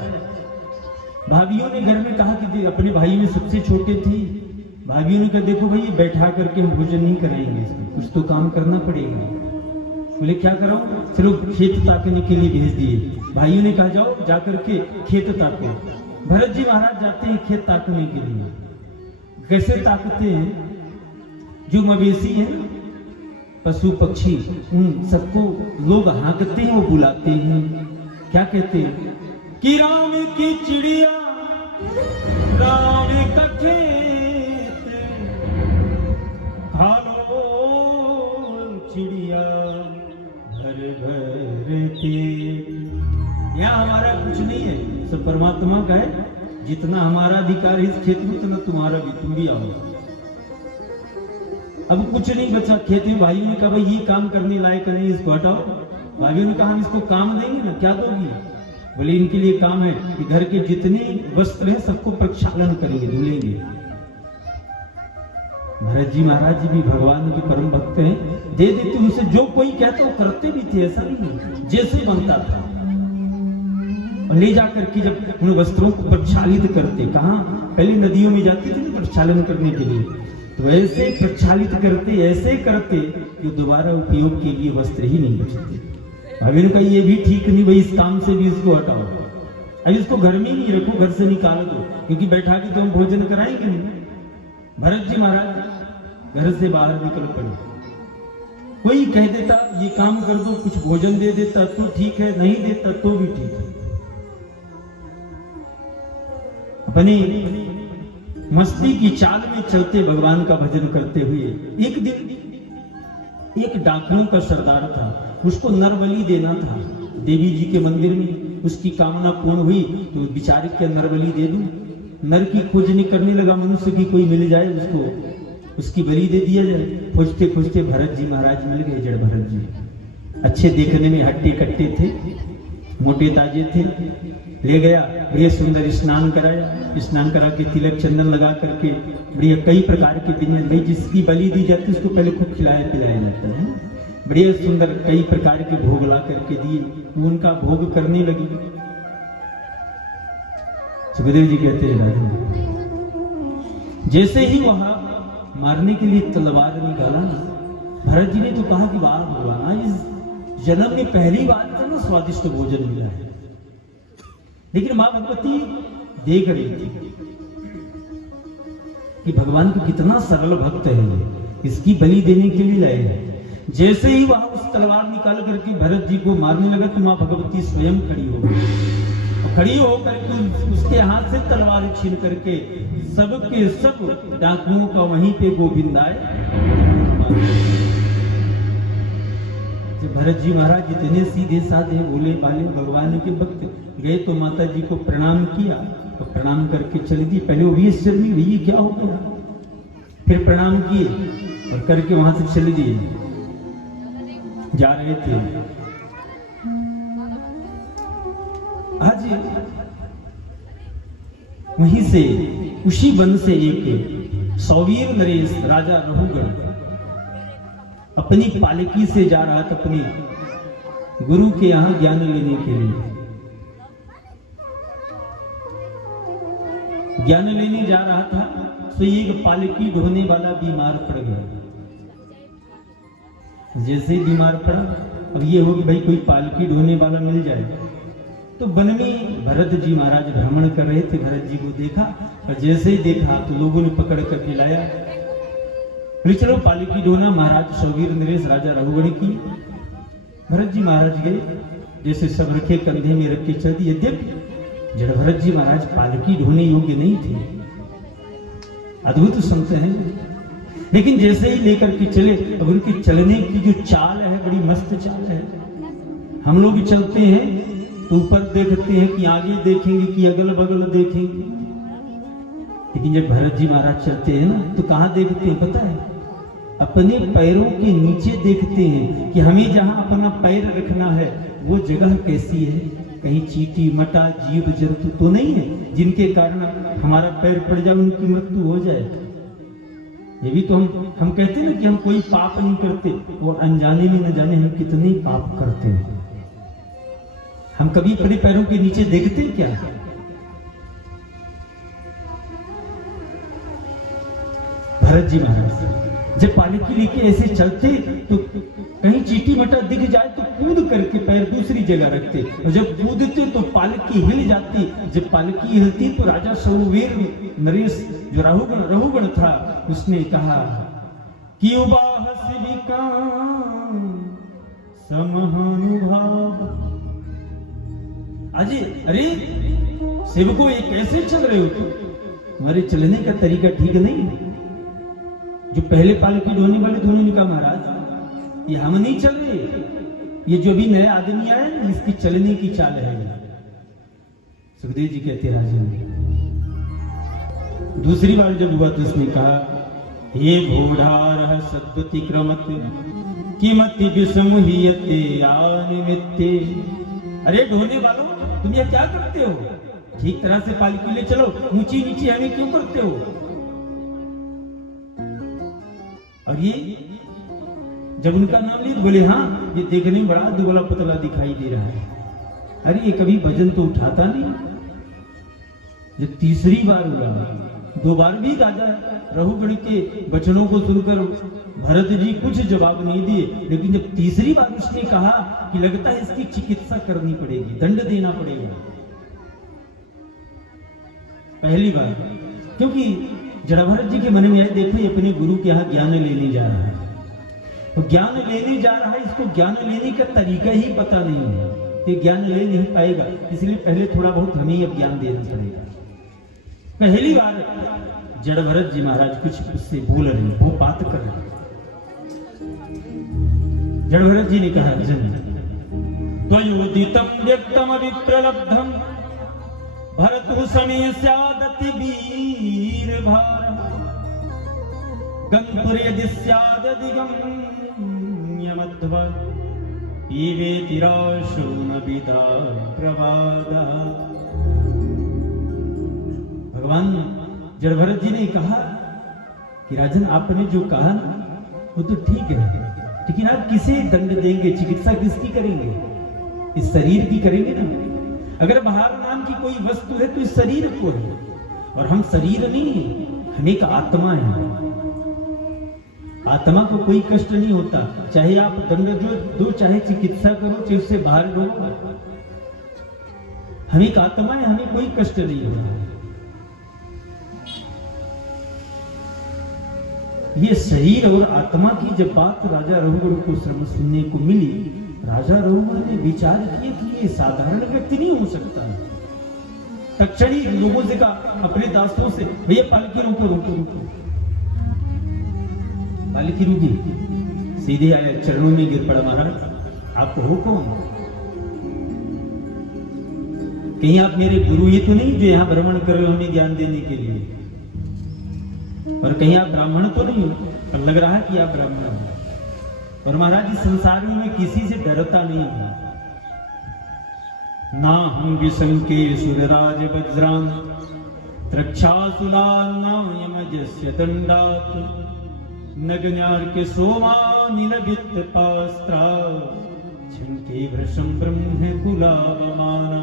भाभियों ने घर में कहा कि अपने भाई में सबसे छोटे थी, भाभियों ने कहा देखो भाई बैठा करके हम भोजन नहीं कराएंगे, इसमें कुछ तो काम करना पड़ेगा। बोले क्या कराओ? चलो खेत ताकने के लिए भेज दिए। भाइयों ने कहा जाओ जाकर के खेत ताको। भरत जी महाराज जाते हैं खेत ताकने के लिए। कैसे ताकते हैं? जो मवेशी है पशु पक्षी उन सबको लोग हाँकते हैं, वो बुलाते हैं, क्या कहते हैं कि राम की चिड़िया राम का खेत खा लो चिड़िया भर भर के। यहाँ हमारा कुछ नहीं है, सब परमात्मा का है। जितना हमारा अधिकार है इस खेत में उतना तुम्हारा भी, तुम भी आओ। अब कुछ नहीं बचा खेत में। भाइयों ने कहा भाई ये काम करने लायक नहीं, इसको हटाओ। भाइयों ने कहा हम इसको काम देंगे ना, क्या दोगी? बोले इनके लिए काम है कि घर के जितने वस्त्र हैं सबको प्रक्षालन करेंगे, धुलेंगे। भरत जी महाराज जी भी भगवान के परम भक्त हैं, दे देते उनसे जो कोई कहता वो करते भी थे, ऐसा नहीं जैसे बनता था। और ले जाकर के जब उन वस्त्रों को प्रक्षालित करते, कहाँ पहले नदियों में जाते थे ना प्रक्षालन करने के लिए, तो ऐसे प्रक्षालित करते, ऐसे करते कि दोबारा उपयोग के लिए वस्त्र ही नहीं बचते। भाभी ने कहा ये भी ठीक नहीं भाई, इस काम से भी इसको हटाओ, अब इसको घर में नहीं रखो, घर से निकाल दो, क्योंकि बैठा के तो हम भोजन कराएंगे नहीं। भरत जी महाराज घर से बाहर निकल पड़े। कोई कह देता ये काम कर दो, कुछ भोजन दे देता तो ठीक है, नहीं देता तो भी ठीक है। अपनी मस्ती की चाल में चलते भगवान का भजन करते हुए एक दिन एक डाकुओं का सरदार था, उसको नरबलि देना था देवी जी के मंदिर में। उसकी कामना पूर्ण हुई तो बेचारे क्या नरबलि दे दूं। नर की खोजनी करने लगा, मनुष्य की कोई मिल जाए उसको उसकी बलि दे दिया जाए। खोजते खोजते भरत जी महाराज मिल गए। जड़ भरत जी अच्छे देखने में हट्टे कट्टे थे, मोटे ताजे थे। ले गया, बढ़िया सुंदर स्नान कराया, स्नान करा के तिलक चंदन लगा करके बढ़िया कई प्रकार के व्यंजन, भाई जिसकी बलि दी जाती है उसको पहले खूब खिलाया पिलाया जाता है। बढ़िया सुंदर कई प्रकार के भोग ला करके दिए, वो उनका भोग करने लगी। सुखदेव जी कहते हैं राजा जैसे ही वहां मारने के लिए तलवार निकाला ना, भरत जी ने तो कहा कि वाह भगवान, इस जन्म में पहली बार इतना स्वादिष्ट भोजन मिला है। लेकिन मां भगवती देख रही थी कि भगवान को कितना सरल भक्त है, इसकी बलि देने के लिए लाए हैं। जैसे ही वहां उस तलवार निकाल करके भरत जी को मारने लगा तो मां भगवती स्वयं खड़ी हो गई। खड़ी होकर के उसके हाथ से तलवार छीन करके सबके सब डाकुओं का वहीं पे गोविंदाए। भरत जी महाराज इतने सीधे साधे भोले भाले भगवान के भक्त गए तो माता जी को प्रणाम किया, तो प्रणाम करके चली दी। पहले वो भी आश्चर्य हुई, ये क्या हो गया? फिर प्रणाम किए और करके वहां से चले दिए। जा रहे थे, आज वहीं से उसी वन से एक सौवीर नरेश राजा रहुगण अपनी पालकी से जा रहा था अपने गुरु के यहां ज्ञान लेने के लिए। ज्ञान लेने जा रहा था तो एक पालकी ढोने वाला बीमार पड़ गया। जैसे ही बीमार पड़ा, अब ये हो कि भाई कोई पालकी ढोने वाला मिल जाए, तो वन में भरत जी महाराज भ्रमण कर रहे थे। भरत जी को देखा और जैसे ही देखा तो लोगों ने पकड़ कर खिलाया। चलो पालकी ढोना महाराज सौवीर नरेश राजा रहुगण की। भरत जी महाराज गए, जैसे सब रखे कंधे में रख के चल दिए। यद्यपि जड़ भरत जी महाराज पालकी ढोने योग्य नहीं थे, अद्भुत संत हैं, लेकिन जैसे ही लेकर के चले, अब उनकी चलने की जो चाल है बड़ी मस्त चाल है। हम लोग चलते हैं तो ऊपर देखते हैं कि आगे देखेंगे कि अगल बगल देखेंगे, लेकिन जब भरत जी महाराज चलते हैं ना तो कहां देखते हैं पता है? अपने पैरों के नीचे देखते हैं कि हमें जहां अपना पैर रखना है वो जगह कैसी है, कहीं चींटी मटा जीव जंतु तो नहीं है जिनके कारण हमारा पैर पड़ जाए, उनकी मृत्यु हो जाए। ये भी तो हम कहते हैं ना कि हम कोई पाप नहीं करते, और अनजाने में न जाने हम कितने पाप करते हैं। हम कभी अपने पैरों के नीचे देखते हैं क्या? भरत जी महाराज जब पालकी लेके ऐसे चलते तो कहीं चींटी मटा दिख जाए तो कूद करके पैर दूसरी जगह रखते, और जब कूदते तो पालकी हिल जाती। जब पालकी हिलती तो राजा सौवीर नरेश जो रहुगण था उसने कहा कि समहानुभाव। अजय अरे सेवको ये कैसे चल रहे हो तुम? तुम्हारे चलने का तरीका ठीक नहीं। जो पहले पालकी ढोने वाले दोनों ने कहा महाराज ये हम नहीं चल रहे, ये जो भी नया आदमी आया ना इसकी चलने की चाल है। सुखदेव जी कहते राजन, दूसरी बार जब हुआ तो उसने कहा हे घोड़ार सद्वति क्रमत किमति विषमुहियते आनिमित्ते। अरे ढोने वालों तुम ये क्या करते हो? ठीक तरह से पालकी ले चलो, ऊंची नीची हमें क्यों करते हो? और ये जब उनका नाम लिया बोले हाँ ये देखने में बड़ा दुबला पतला दिखाई दे रहा है। अरे ये कभी भजन तो उठाता नहीं। जब तीसरी बार हुआ, दो बार भी राजा रहुगण के वचनों को सुनकर भरत जी कुछ जवाब नहीं दिए, लेकिन जब तीसरी बार उसने कहा कि लगता है इसकी चिकित्सा करनी पड़ेगी, दंड देना पड़ेगा। पहली बार क्योंकि जड़भरत जी के मन में आए देखो ये अपने गुरु के यहाँ ज्ञान लेने जा रहा है, तो ज्ञान लेने जा रहा है, इसको ज्ञान लेने का तरीका ही पता नहीं है, ये ज्ञान ले नहीं पाएगा, इसलिए पहले थोड़ा बहुत हमें अब ज्ञान देना पड़ेगा। पहली बार जड़भरत जी महाराज कुछ उससे बोल रहे, वो बात कर रहे। जड़भरत जी ने कहा जन त्वयोदितं व्यक्तम विप्रलब्धम भरतु समय स्यादति वीर भार गंतुर यदि स्यादधिगम यमध्व पीवेति राशो न विदा प्रवादा। भगवान जड़भरत जी ने कहा कि राजन आपने जो कहा ना वो तो ठीक है, लेकिन आप किसे दंड देंगे, चिकित्सा किसकी करेंगे? इस शरीर की करेंगे ना। अगर बाहर नाम की कोई वस्तु है तो इस शरीर को है, और हम शरीर नहीं है, हम एक आत्मा है। आत्मा को कोई कष्ट नहीं होता, चाहे आप दंड दो चाहे चिकित्सा करो चाहे उससे बाहर दो, हम एक आत्मा है, हमें कोई कष्ट नहीं होता। ये शरीर और आत्मा की जब बात राजा रहुगण को सुनने को मिली, राजा रहुगण ने विचार किया कि ये साधारण व्यक्ति नहीं हो सकता। तक्षणी लोगों से कहा अपने दासों से, भैया पालकी रोको रोको रोको। पालकी रुकी, सीधे आया, चरणों में गिर पड़ा, महाराज आप हो कौन? कहीं आप मेरे गुरु ही तो नहीं जो यहां भ्रमण कर रहे हो हमें ज्ञान देने के लिए? और कहीं आप ब्राह्मण तो नहीं हो, पर लग रहा है कि आप ब्राह्मण हो। और महाराज इस संसार में मैं किसी से डरता नहीं हूं। ना हम विशंके सुरराज वज्रान त्रक्षासुलान्नायमजस्य दंडात् नगन्यार्के सोमा निलभित पास्त्रा छंके भृशं ब्रह्म कुलावमाना।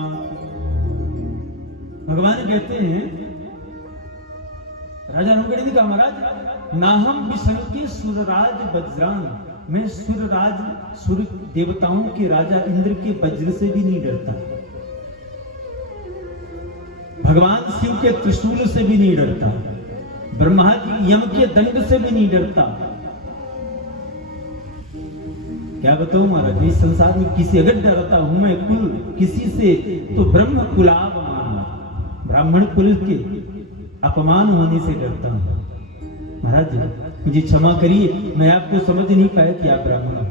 भगवान कहते हैं, राजा रघुगण ने कहा महाराज ना हम विशंके सुरराज वज्रान, मैं सुर देवताओं के राजा इंद्र के वज्र से भी नहीं डरता, भगवान शिव के त्रिशूल से भी नहीं डरता, ब्रह्मा जी यम के दंड से भी नहीं डरता। क्या बताऊं महाराज, इस संसार में किसी अगर डरता हूं मैं कुल किसी से तो ब्रह्म कुलावमान, ब्राह्मण कुल के अपमान होने से डरता हूं। महाराज मुझे क्षमा करिए, मैं आपको समझ नहीं पाया कि आप ब्राह्मण हो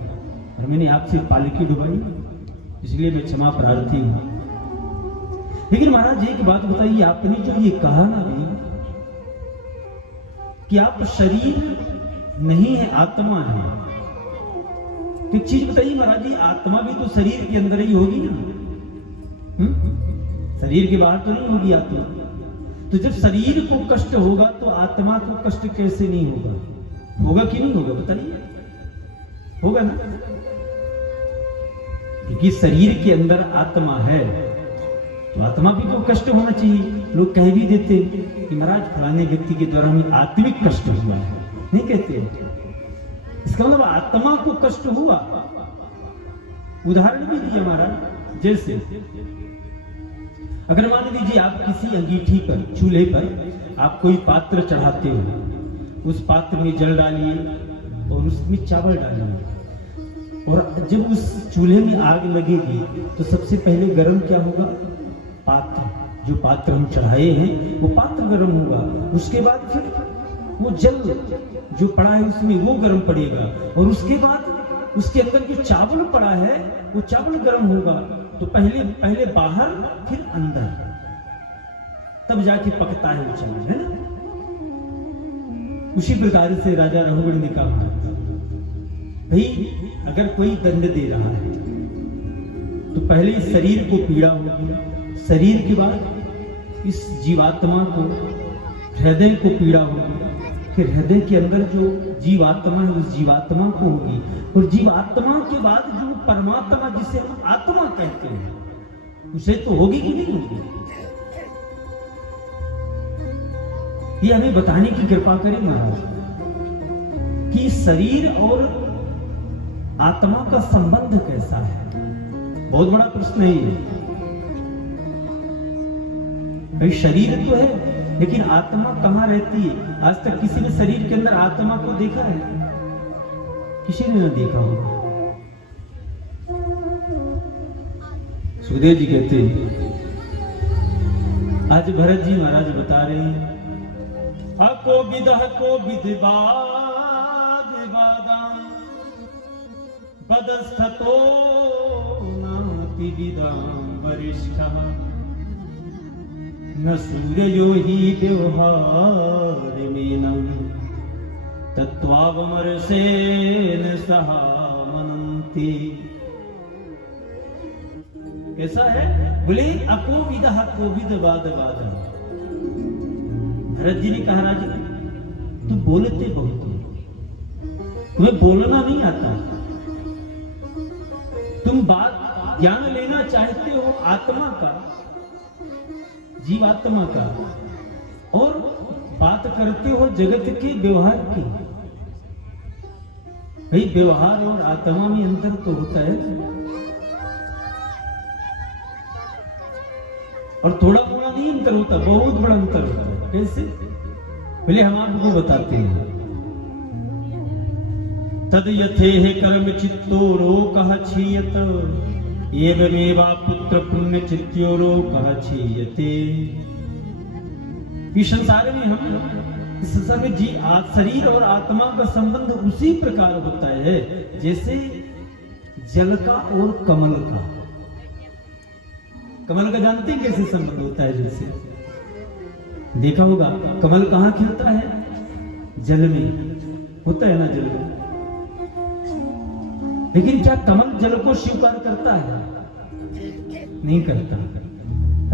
और मैंने आपसे पालकी डुबाई, इसलिए मैं क्षमा प्रार्थी हूं। लेकिन महाराज एक बात बताइए, आपने जो ये कहा ना भी कि आप शरीर नहीं है आत्मा है, तो एक चीज बताइए महाराज जी, आत्मा भी तो शरीर के अंदर ही होगी ना? शरीर के बाहर तो नहीं होगी आत्मा। तो जब शरीर को कष्ट होगा तो आत्मा को कष्ट कैसे नहीं होगा? होगा कि नहीं होगा बताइए? होगा ना, क्योंकि शरीर के अंदर आत्मा है तो आत्मा भी तो कष्ट होना चाहिए। लोग कह भी देते कि महाराज फलाने व्यक्ति के द्वारा हमें आत्मिक कष्ट हुआ है, नहीं कहते? इसका मतलब आत्मा को कष्ट हुआ। उदाहरण भी दिया महाराज, जैसे अगर मान लीजिए आप किसी अंगीठी पर, चूल्हे पर आप कोई पात्र चढ़ाते हो, उस पात्र में जल डालिए और उसमें चावल डालिए, और जब उस चूल्हे में आग लगेगी तो सबसे पहले गर्म क्या होगा? पात्र, जो पात्र हम चढ़ाए हैं वो पात्र गर्म होगा, उसके बाद फिर वो जल जो पड़ा है उसमें वो गर्म पड़ेगा, और उसके बाद उसके अंदर जो चावल पड़ा है वो चावल गर्म होगा। तो पहले बाहर फिर अंदर, तब जाके पकता है वो चावल, है ना? उसी प्रकार से राजा रघुगण ने कहा, भाई अगर कोई दंड दे रहा है तो पहले इस शरीर को पीड़ा होगी, शरीर के बाद इस जीवात्मा को, हृदय को पीड़ा होगी, फिर हृदय के अंदर जो जीवात्मा है उस जीवात्मा को होगी, और जीवात्मा के बाद जो परमात्मा जिसे हम आत्मा कहते हैं उसे तो होगी कि नहीं होगी? ये हमें बताने की कृपा करें महाराज कि शरीर और आत्मा का संबंध कैसा है। बहुत बड़ा प्रश्न है ये। भाई शरीर तो है लेकिन आत्मा कहाँ रहती है? आज तक किसी ने शरीर के अंदर आत्मा को देखा है? किसी ने ना देखा होगा। सुखदेव जी कहते हैं, आज भरत जी महाराज बता रहे हैं, को विदह को विदवादाम बदस्थतो नाति विदाम वरिष्ठः न सूर्यो ही व्यवहार मीनम तत्वावमर्षेण सहा मनन्ति। कैसा है? बोले अको विदह को विदवादवादम। भरत जी ने कहा, राजा तू बोलते बहुत हो, तुम्हें बोलना नहीं आता, तुम बात ज्ञान लेना चाहते हो आत्मा का, जीवात्मा का, और बात करते हो जगत के व्यवहार की। भाई व्यवहार और आत्मा में अंतर तो होता है, और थोड़ा थोड़ा नहीं अंतर होता, बहुत बड़ा अंतर होता है। कैसे? पहले हम आपको बताते हैं। तद यथेह कर्म चित्तो रोकः क्षीयत एवमेवा पुत्र पुण्य चित्तो रोकः क्षीयते। इस संसार में हम इस संसार में शरीर और आत्मा का संबंध उसी प्रकार होता है जैसे जल का और कमल का। कमल का जानते हैं कैसे संबंध होता है? जैसे देखा होगा कमल कहाँ खिलता है? जल में होता है ना, जल में। लेकिन क्या कमल जल को स्वीकार करता है? नहीं करता।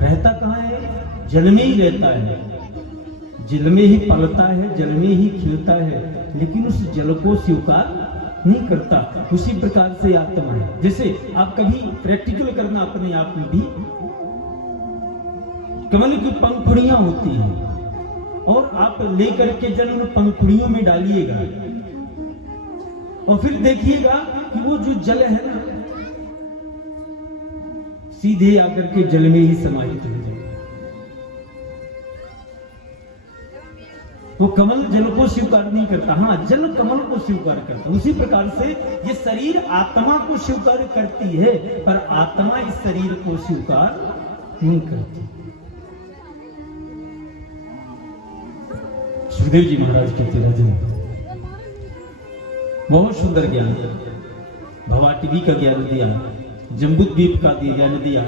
रहता कहाँ है? जल में ही रहता है, जल में ही पलता है, जल में ही खिलता है, लेकिन उस जल को स्वीकार नहीं करता। उसी प्रकार से आत्मा है। जैसे आप कभी प्रैक्टिकल करना अपने आप में भी, कमल की पंखुड़ियां होती हैं और आप लेकर के जल उन पंखुड़ियों में डालिएगा और फिर देखिएगा कि वो जो जल है ना, सीधे आकर के जल में ही समाहित हो जाएगा। वो कमल जल को स्वीकार नहीं करता, हाँ जल कमल को स्वीकार करता। उसी प्रकार से ये शरीर आत्मा को स्वीकार करती है, पर आत्मा इस शरीर को स्वीकार नहीं करती। सुखदेव जी महाराज कहते राजन, बहुत सुंदर ज्ञान, भवाटिवी का ज्ञान दिया, जम्बूद्वीप का ज्ञान दिया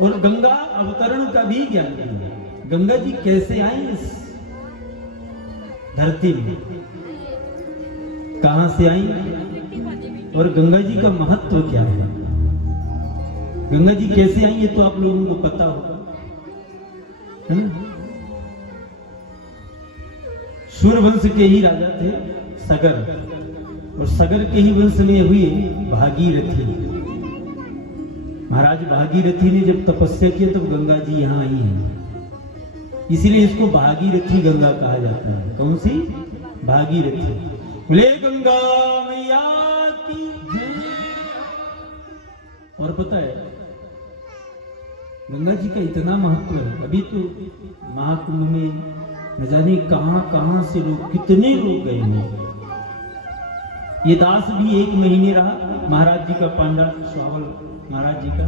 और गंगा अवतरण का भी ज्ञान दिया। गंगा जी कैसे आई इस धरती में, कहां से आई और गंगा जी का महत्व क्या है? गंगा जी कैसे आई ये तो आप लोगों को पता होगा, है ना? सूर्यवंश के ही राजा थे सगर, और सगर के ही वंश में हुई भागीरथी। महाराज भागीरथी ने जब तपस्या की तब गंगा जी यहाँ आई है, इसीलिए इसको भागीरथी गंगा कहा जाता है। कौन सी? भागीरथी। बोले गंगा मैया की जय। और पता है गंगा जी का इतना महत्व है, अभी तो महाकुंभ में न जाने कहां कहां से लोग, कितने लोग गए हैं। ये दास भी 1 महीने रहा, महाराज जी का पांडाल, स्वावल महाराज जी का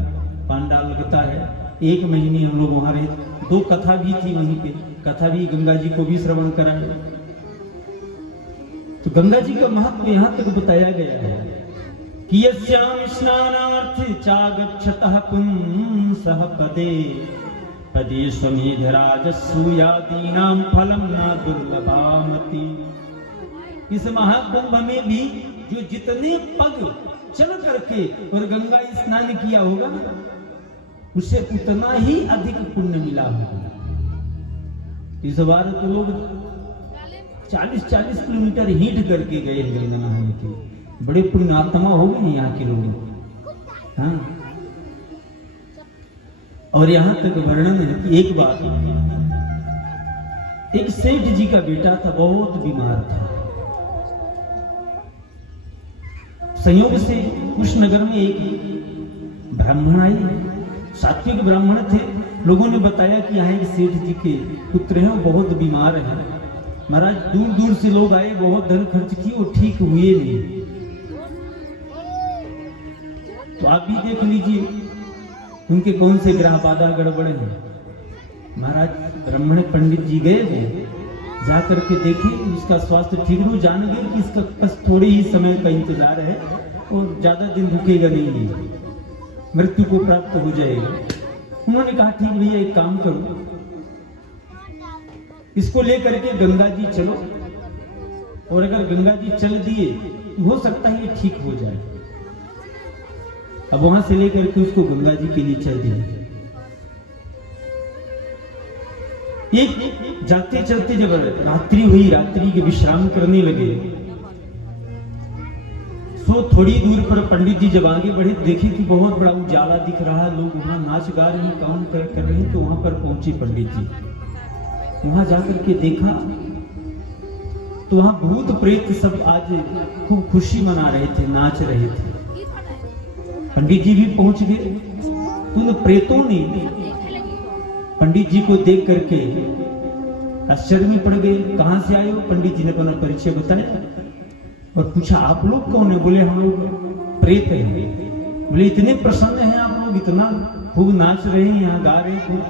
पांडाल लगता है, 1 महीने हम लोग वहां रहे। 2 कथा भी थी वहीं पे, कथा भी गंगा जी को भी श्रवण कराए। तो गंगा जी का महत्व यहां तक बताया गया है कि यस्याम स्नानार्थ चागच्छतः पुंसः पदे पदे स्वमेधराजसूयादीनां फलम न दुर्लभामति। इस महाकुंभ में भी जो जितने पग चल करके और गंगा स्नान किया होगा ना, उसे उतना ही अधिक पुण्य मिला होगा। इस बार तो लोग 40-40 किलोमीटर हीट करके गए गंगा नहाने के लिए। बड़े पुण्यात्मा हो गए यहाँ के लोग, हाँ। और यहां तक वर्णन है कि एक बार एक सेठ जी का बेटा था, बहुत बीमार था। संयोग से उस नगर में एक ब्राह्मण आए, सात्विक ब्राह्मण थे। लोगों ने बताया कि यहाँ एक सेठ जी के पुत्र हैं, वो बहुत बीमार हैं। महाराज दूर दूर से लोग आए, बहुत धन खर्च किए, वो ठीक हुए नहीं। तो आप भी देख लीजिए उनके कौन से ग्रह बाधा गड़बड़ है। महाराज ब्राह्मण पंडित जी गए, वो जा करके देखे इसका स्वास्थ्य ठीक हो, जान गए कि इसका बस थोड़े ही समय का इंतजार है और ज्यादा दिन रुकेगा नहीं, मृत्यु को प्राप्त हो जाएगा। उन्होंने कहा ठीक भैया एक काम करो, इसको लेकर के गंगा जी चलो, और अगर गंगा जी चल दिए तो हो सकता है ये ठीक हो जाए। अब वहां से लेकर के उसको गंगा जी के लिए चल दिए। एक जाते चलते जब रात्रि हुई, रात्रि के विश्राम करने लगे, सो थोड़ी दूर पर पंडित जी जब आगे बढ़े, देखे कि बहुत बड़ा उजाला दिख रहा, लोग वहां नाच गा रहे हैं, काम कर रहे हैं। तो वहां पर पहुंचे पंडित जी, वहां जाकर के देखा तो वहां भूत प्रेत सब आज खूब खुशी मना रहे थे, नाच रहे थे। पंडित जी भी पहुंच गए। उन प्रेतों ने पंडित जी को देख करके आश्चर्य में पड़ गए। कहां से आए हो? पंडित जी ने अपना परिचय बताया और पूछा आप लोग कौन है? बोले हम लोग प्रेत हैं। बोले इतने प्रसन्न हैं आप लोग, इतना खूब नाच रहे हैं, यहाँ गा रहे हैं,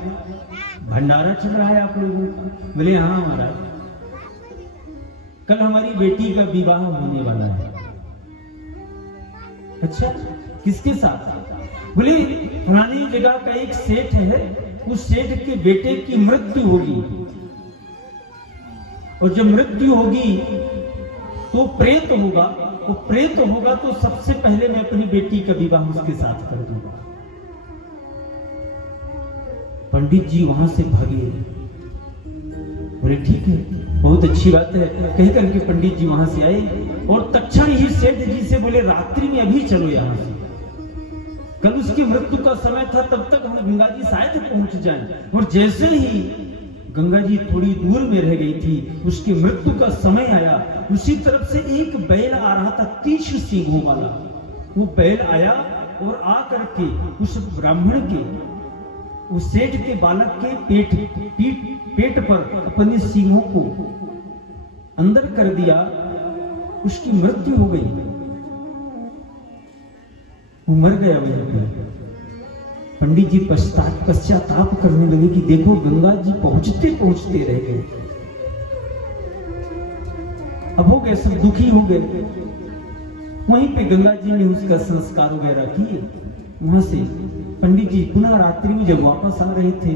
भंडारा चल रहा है आप लोगों का? बोले हाँ महाराज, कल हमारी बेटी का विवाह होने वाला है। अच्छा किसके साथ? बोले फलानी जगह का एक सेठ है, उस सेठ के बेटे की मृत्यु होगी और जब मृत्यु होगी तो प्रेत होगा, वो प्रेत होगा तो सबसे पहले मैं अपनी बेटी का विवाह उसके साथ कर दूंगा। पंडित जी वहां से भागे, बोले ठीक है, बहुत अच्छी बात है। कह करके पंडित जी वहां से आए और तत्क्षण ही सेठ जी से बोले रात्रि में अभी चलो यहां से, कल उसकी मृत्यु का समय था, तब तक हम गंगा जी शायद पहुंच जाएं। और जैसे ही गंगा जी थोड़ी दूर में रह गई थी, उसकी मृत्यु का समय आया, उसी तरफ से एक बैल आ रहा था तीक्ष्ण सींगों वाला। वो बैल आया और आ करके उस ब्राह्मण के, उस सेठ के बालक के पेट पर अपने सींगों को अंदर कर दिया, उसकी मृत्यु हो गई, वो मर गया वहीं पर। पंडित जी पश्चाताप करने लगे कि देखो गंगा जी पहुंचते पहुंचते रह गए। अब हो गए, सब दुखी हो गए। वहीं पे गंगा जी ने उसका संस्कार वगैरह किए। वहां से पंडित जी पुनः रात्रि में जब वापस आ रहे थे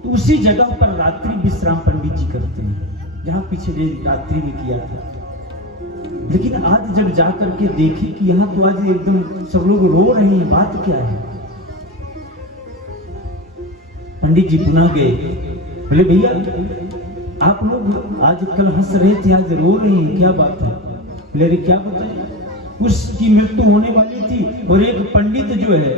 तो उसी जगह पर रात्रि विश्राम पंडित जी करते हैं जहां पिछले रात्रि में किया था। लेकिन आज जब जाकर के देखे कि यहाँ तो आज एकदम सब लोग रो रहे हैं, बात क्या है। पंडित जी पुनः गए, बोले भैया आप लोग आज कल हंस रहे थे, आज रो रहे हैं, क्या बात है। बोले अरे क्या बताएं, उसकी मृत्यु होने वाली थी और एक पंडित जो है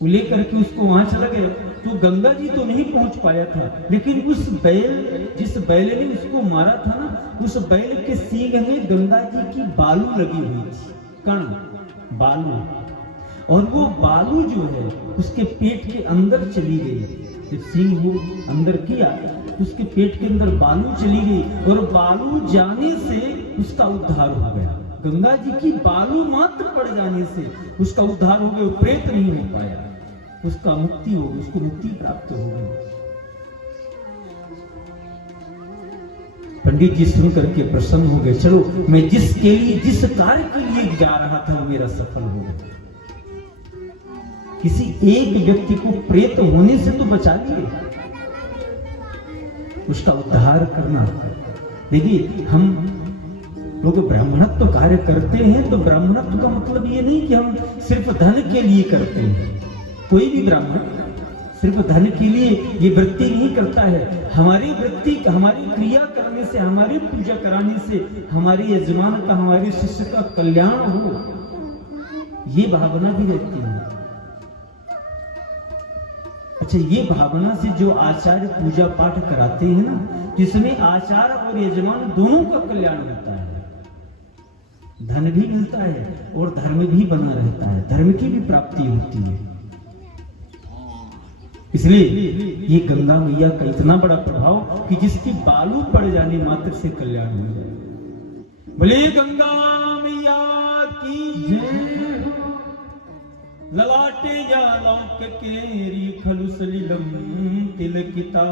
वो लेकर के उसको वहां चला गया। तो गंगा जी तो नहीं पहुंच पाया था, लेकिन उस बैल, जिस बैल ने उसको मारा था ना, उस बैल के सींग में गंगा जी की बालू लगी हुई थी, कण बालू, और वो बालू जो है उसके पेट के अंदर चली गई। जब सींग वो अंदर किया उसके पेट के अंदर बालू चली गई और बालू जाने से उसका उद्धार हो गया। गंगा जी की बालू मात्र पड़ जाने से उसका उद्धार हो गया, प्रेत नहीं हो पाया, उसका मुक्ति हो गई, उसको मुक्ति प्राप्त हो गई। पंडित जी सुन करके प्रसन्न हो गए, चलो मैं जिसके लिए, जिस कार्य के लिए जा रहा था वो मेरा सफल हो गया। किसी एक व्यक्ति को प्रेत होने से तो बचा लिए, उसका उद्धार करना। देखिए हम लोग ब्राह्मणत्व कार्य करते हैं तो ब्राह्मणत्व का मतलब ये नहीं कि हम सिर्फ धन के लिए करते हैं। कोई भी ब्राह्मण सिर्फ धन के लिए ये वृत्ति नहीं करता है। हमारी वृत्ति, हमारी क्रिया करने से, हमारी पूजा कराने से हमारे यजमान का, हमारे शिष्य का कल्याण हो, ये भावना भी रहती है। अच्छा, ये भावना से जो आचार्य पूजा पाठ कराते हैं ना, जिसमें आचार्य और यजमान दोनों का कल्याण होता है, धन भी मिलता है और धर्म भी बना रहता है, धर्म की भी प्राप्ति होती है। इसलिए ये गंगा मैया का इतना बड़ा प्रभाव कि जिसकी बालू पड़ जाने मात्र से कल्याण हो जाए। बोले गंगा मैया की जय। ललाटे या लौक केरी खलुस लीलम तिलकिता,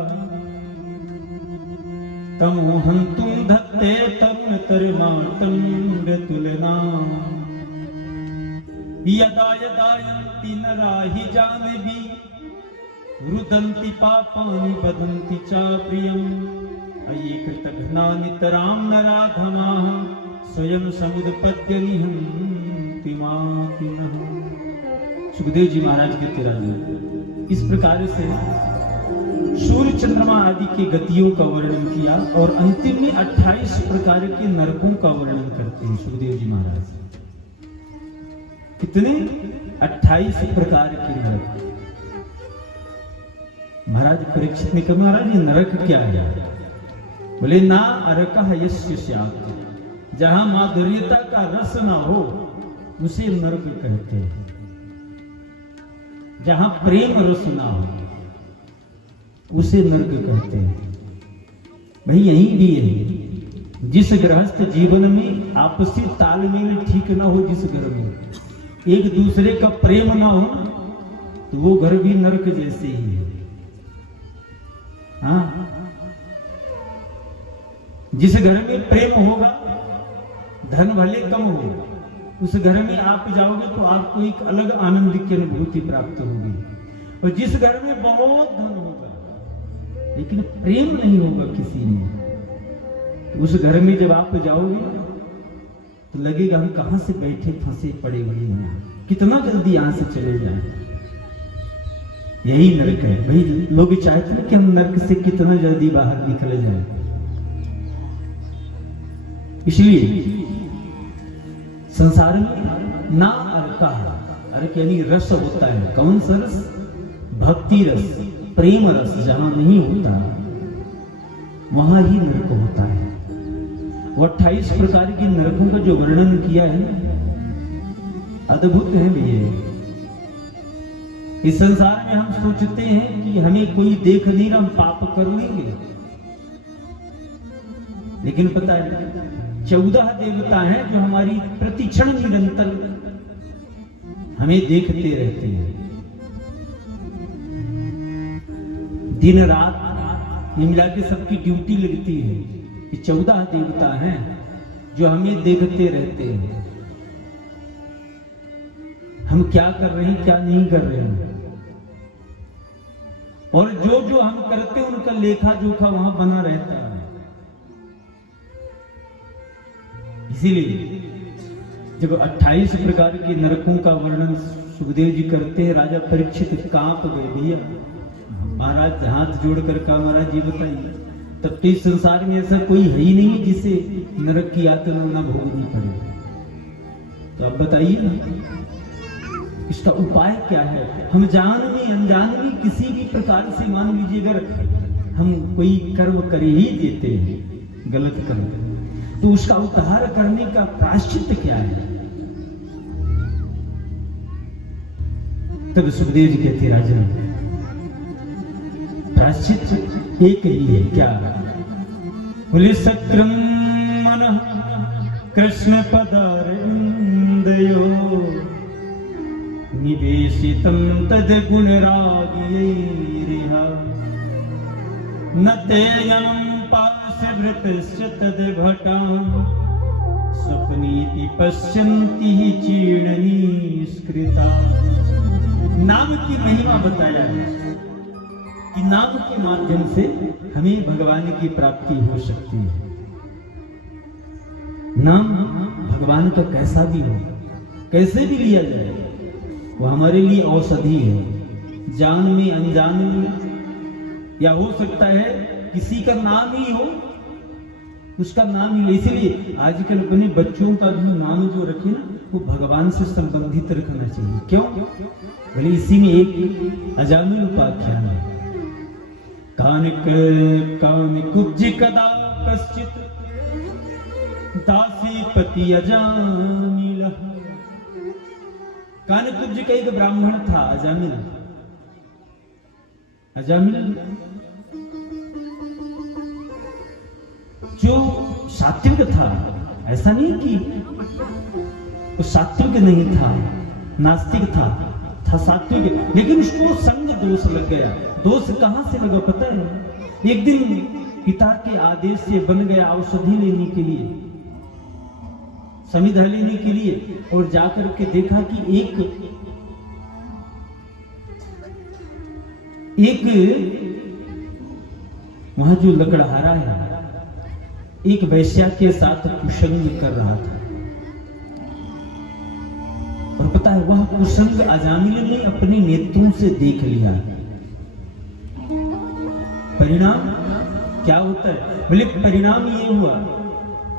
तमो हंतुम धत्ते तरुण तरमातंड तुलना, यदा यदा यंति नराहि जानवी, रुदन्ति पापानि बदन्ति चा प्रियम्, अये कृतघ्ना नितरां नराधमाः, स्वयं समुदपद्य निहन्ति मातिनः। सुखदेव जी महाराज कहते राजा, इस प्रकार से सूर्य चंद्रमा आदि के गतियों का वर्णन किया और अंतिम में 28 प्रकार के नरकों का वर्णन करते हैं सुखदेव जी महाराज। कितने? 28 प्रकार के नरक। महाराज परीक्षित ने कहा, महाराज ये नरक क्या है? बोले ना अरकः यस्य स्यात्, जहां माधुर्यता का रस ना हो उसे नरक कहते हैं। जहां प्रेम रस ना हो उसे नरक कहते हैं। भाई यही भी है, जिस गृहस्थ जीवन में आपसी तालमेल ठीक ना हो, जिस घर में एक दूसरे का प्रेम ना हो, तो वो घर भी नरक जैसे ही है। हाँ, जिस घर में प्रेम होगा, धन भले कम हो, उस घर में आप जाओगे तो आपको एक अलग आनंद की अनुभूति प्राप्त होगी। और जिस घर में बहुत धन होगा लेकिन प्रेम नहीं होगा किसी में, उस घर में जब आप जाओगे तो लगेगा हम कहां से बैठे फंसे पड़े हुए हैं, कितना जल्दी यहां से चले जाएं। यही नरक है भाई। लोग चाहते हैं कि हम नरक से कितना जल्दी बाहर निकल जाए। इसलिए संसार में ना अर्का, अर्क यानी रस होता है। कौन सा रस? भक्ति रस, प्रेम रस जहां नहीं होता वहां ही नरक होता है। वो 28 प्रकार के नरकों का जो वर्णन किया है अद्भुत है भैया। इस संसार में हम सोचते हैं कि हमें कोई देख नहीं रहा, हम पाप कर लेंगे, लेकिन पता है 14 देवता हैं जो हमारी प्रतिक्षण निरंतर हमें देखते रहते हैं। दिन रात ये मिला के सबकी ड्यूटी लगती है। ये 14 देवता हैं जो हमें देखते रहते हैं, हम क्या कर रहे हैं क्या नहीं कर रहे हैं, और जो जो हम करते हैं उनका लेखा जोखा वहां बना रहता है। इसीलिए जब 28 प्रकार के नरकों का वर्णन सुखदेव जी करते हैं, राजा परीक्षित कांप गए। भैया महाराज हाथ जोड़कर कहा, महाराज जी बताइए, तब तो इस संसार में ऐसा कोई है ही नहीं जिसे नरक की यातना ना भोगनी पड़े, तो अब बताइए ना इसका उपाय क्या है। हम जान में अनजान में किसी भी प्रकार से, मान लीजिए अगर हम कोई कर्म कर ही देते हैं गलत कर्म, तो उसका उद्धार करने का प्रायश्चित क्या है। तब सुखदेव जी कहते राजन प्रायश्चित एक ही है। क्या? बोले सक्रम मन कृष्ण पदारविंदयो निवेशितम तद गुण रागियैरिहा न तेयं पाशवृतश्च तद भटां स्वप्नीति पश्यन्ति चीर्णनी स्कृता। नाम की महिमा बताया है कि नाम के माध्यम से हमें भगवान की प्राप्ति हो सकती है। नाम भगवान का कैसा भी हो, कैसे भी लिया जाए, वो हमारे लिए औषधि है। जान में अनजान में, या हो सकता है किसी का नाम ही हो, उसका नाम ही। इसलिए आजकल अपने बच्चों का भी नाम जो रखे ना, वो भगवान से संबंधित रखना चाहिए। क्यों? भले इसी में एक अजामिल उपाख्यान है। कान कुब्ज कदा कश्चित दासी पति अजामिल। कान कुब्ज का एक ब्राह्मण था अजामिल। अजामिल जो सात्विक था, ऐसा नहीं कि वो सात्विक नहीं था, नास्तिक था सात्विक, लेकिन उसको संग दोष लग गया। दोष कहां से लगा पता है? एक दिन पिता के आदेश से बन गया औषधि लेने के लिए, समिधा लेने के लिए, और जाकर के देखा कि एक वहां जो लकड़हारा है एक वैश्या के साथ कुसंग कर रहा था। और पता है वह कुसंग अजामिल ने अपने नेत्रों से देख लिया। परिणाम क्या होता है? बोले परिणाम ये हुआ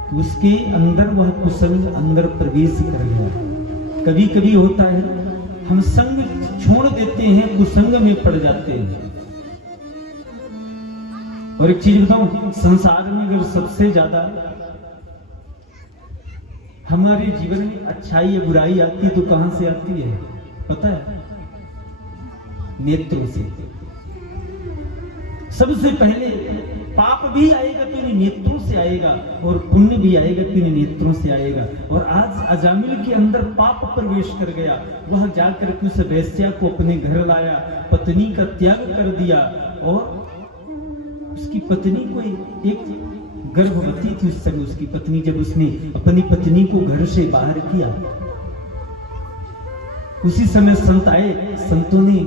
कि उसके अंदर वह कुसंग अंदर प्रवेश कर गया। कभी कभी होता है हम संग छोड़ देते हैं, कुसंग में पड़ जाते हैं। और एक चीज बताऊं, संसार में अगर सबसे ज्यादा हमारे जीवन में अच्छाई या बुराई आती तो कहां से आती है पता है? नेत्रों से। सबसे पहले पाप भी आएगा तो इन नेत्रों से आएगा, और पुण्य भी आएगा तो इन नेत्रों से आएगा। और आज अजामिल के अंदर पाप प्रवेश कर गया। वह जाकर के उस वैश्या को अपने घर लाया, पत्नी का त्याग कर दिया, और उसकी पत्नी को एक गर्भवती थी उस समय उसकी पत्नी। जब उसने अपनी पत्नी को घर से बाहर किया, उसी समय संत आए। संतों ने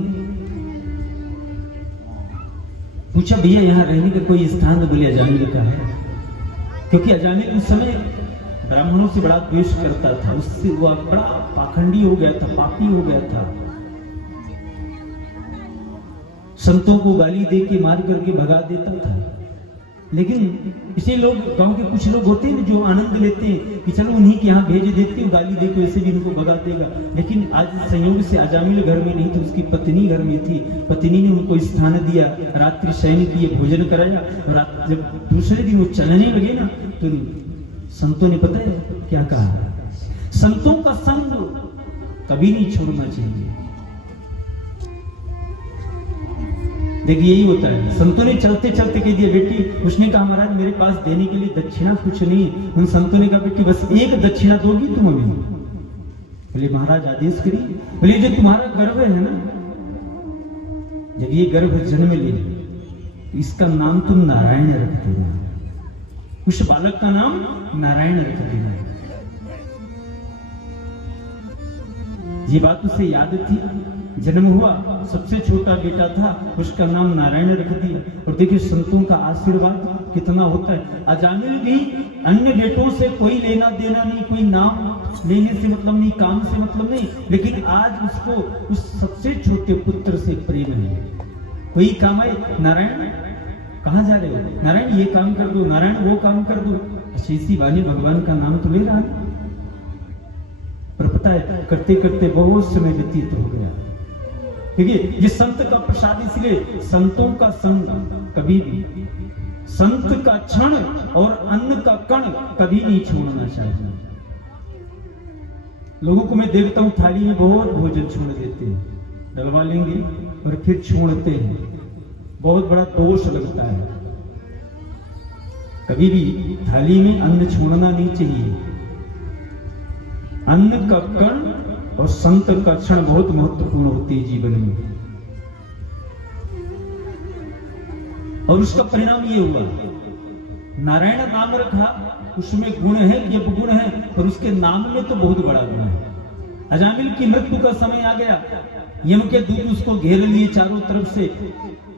पूछा भैया यहाँ रहने का कोई स्थान? बोले अजामिल का है। क्योंकि अजामिल उस समय ब्राह्मणों से बड़ा द्वेष करता था, उससे वो बड़ा पाखंडी हो गया था, पापी हो गया था। संतों को गाली दे के मार करके भगा देता था। लेकिन इसे लोग, गांव के कुछ लोग होते हैं जो आनंद लेते हैं कि चलो उन्हीं के यहाँ भेज देते हो, गाली दे के वैसे भी इनको भगा देगा। लेकिन आज संयोग से अजामिल घर में नहीं तो उसकी पत्नी घर में थी। पत्नी ने उनको स्थान दिया, रात्रि शयन किए, भोजन कराया। और जब दूसरे दिन वो चलने लगे ना तो संतों ने पता है क्या कहा? संतों का संग कभी नहीं छोड़ना चाहिए। देखिए यही होता है। संतों ने चलते चलते कह दिया बेटी, उसने कहा महाराज मेरे पास देने के लिए दक्षिणा कुछ नहीं। उन संतों ने कहा बेटी बस एक दक्षिणा दोगी तुम हमें? बोले महाराज आदेश करिए। बोले जो तुम्हारा गर्भ है ना, जब ये गर्भ जन्म ले इसका नाम तुम नारायण रख देना। उस बालक का नाम नारायण रख देना। ये बात उसे याद थी। जन्म हुआ, सबसे छोटा बेटा था, उसका नाम नारायण रख दिया। और देखिए संतों का आशीर्वाद कितना होता है। अजामिल भी अन्य बेटों से कोई लेना देना नहीं, कोई नाम लेने से मतलब नहीं, काम से मतलब नहीं, लेकिन आज उसको उस सबसे छोटे पुत्र से प्रेम है। कोई काम है, नारायण कहाँ जा रहे हो? नारायण ये काम कर दो, नारायण वो काम कर दो। अच्छा इसी बहाने भगवान का नाम तो ले रहा है। पर पता है करते करते बहुत समय व्यतीत हो गया। देखिए ये संत का प्रसाद, इसलिए संतों का संग कभी भी, संत का क्षण और अन्न का कण कभी नहीं छोड़ना चाहिए। लोगों को मैं देखता हूं थाली में बहुत भोजन छोड़ देते हैं, डलवा लेंगे और फिर छोड़ते हैं, बहुत बड़ा दोष लगता है। कभी भी थाली में अन्न छोड़ना नहीं चाहिए। अन्न का कण और संत का क्षण बहुत महत्वपूर्ण होते हैं जीवन में। और उसका परिणाम ये हुआ, नारायण नाम रखा, उसमें गुण है, यज्ञ गुण है, पर उसके नाम में तो बहुत बड़ा गुण है। अजामिल की मृत्यु का समय आ गया, यम के दूत उसको घेर लिए चारों तरफ से,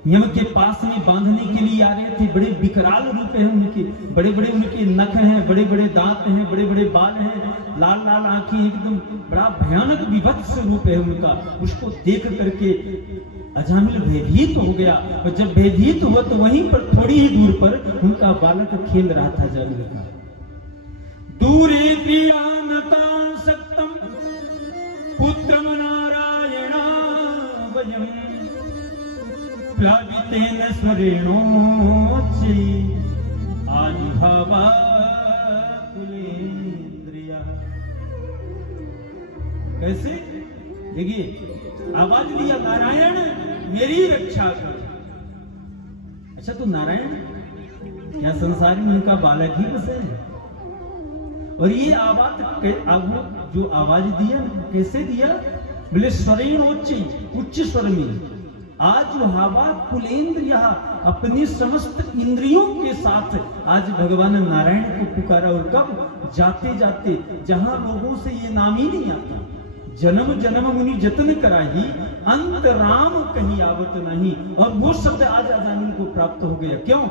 यम के पास में बांधने के लिए आ रहे थे। बड़े विकराल रूप है उनके, बड़े बड़े उनके नख हैं, बड़े बड़े दांत हैं, बड़े बड़े बाल हैं, लाल लाल आंखें, एकदम बड़ा भयानक विभत्स रूप है उनका। उसको देख करके अजामिल भयभीत हो गया। और जब भयभीत हुआ तो वहीं पर थोड़ी ही दूर पर उनका बालक खेल रहा था अजामिल का। दूरे प्रियानतां सक्तम पुत्रम नारायणा वयम् प्लावितेन स्वरेणोच्चै आजुहावा कुलेन्द्रिया। कैसे? देखिए आवाज दिया, नारायण मेरी रक्षा कर। अच्छा तो नारायण क्या संसार में उनका बालक ही बसे? और ये आवाज जो आवाज दिया कैसे दिया? बोले स्वरेणोच्चै, उच्च स्वर में। आज हवा कुलेन्द्रिया, अपनी समस्त इंद्रियों के साथ आज भगवान नारायण को पुकारा। और कब? जाते जाते, जहां लोगों से ये नाम ही नहीं आता। जन्म जन्म मुनि जतन कराही, अंत राम कहीं आवत नहीं। और वो शब्द आज अजामिल को प्राप्त हो गया। क्यों?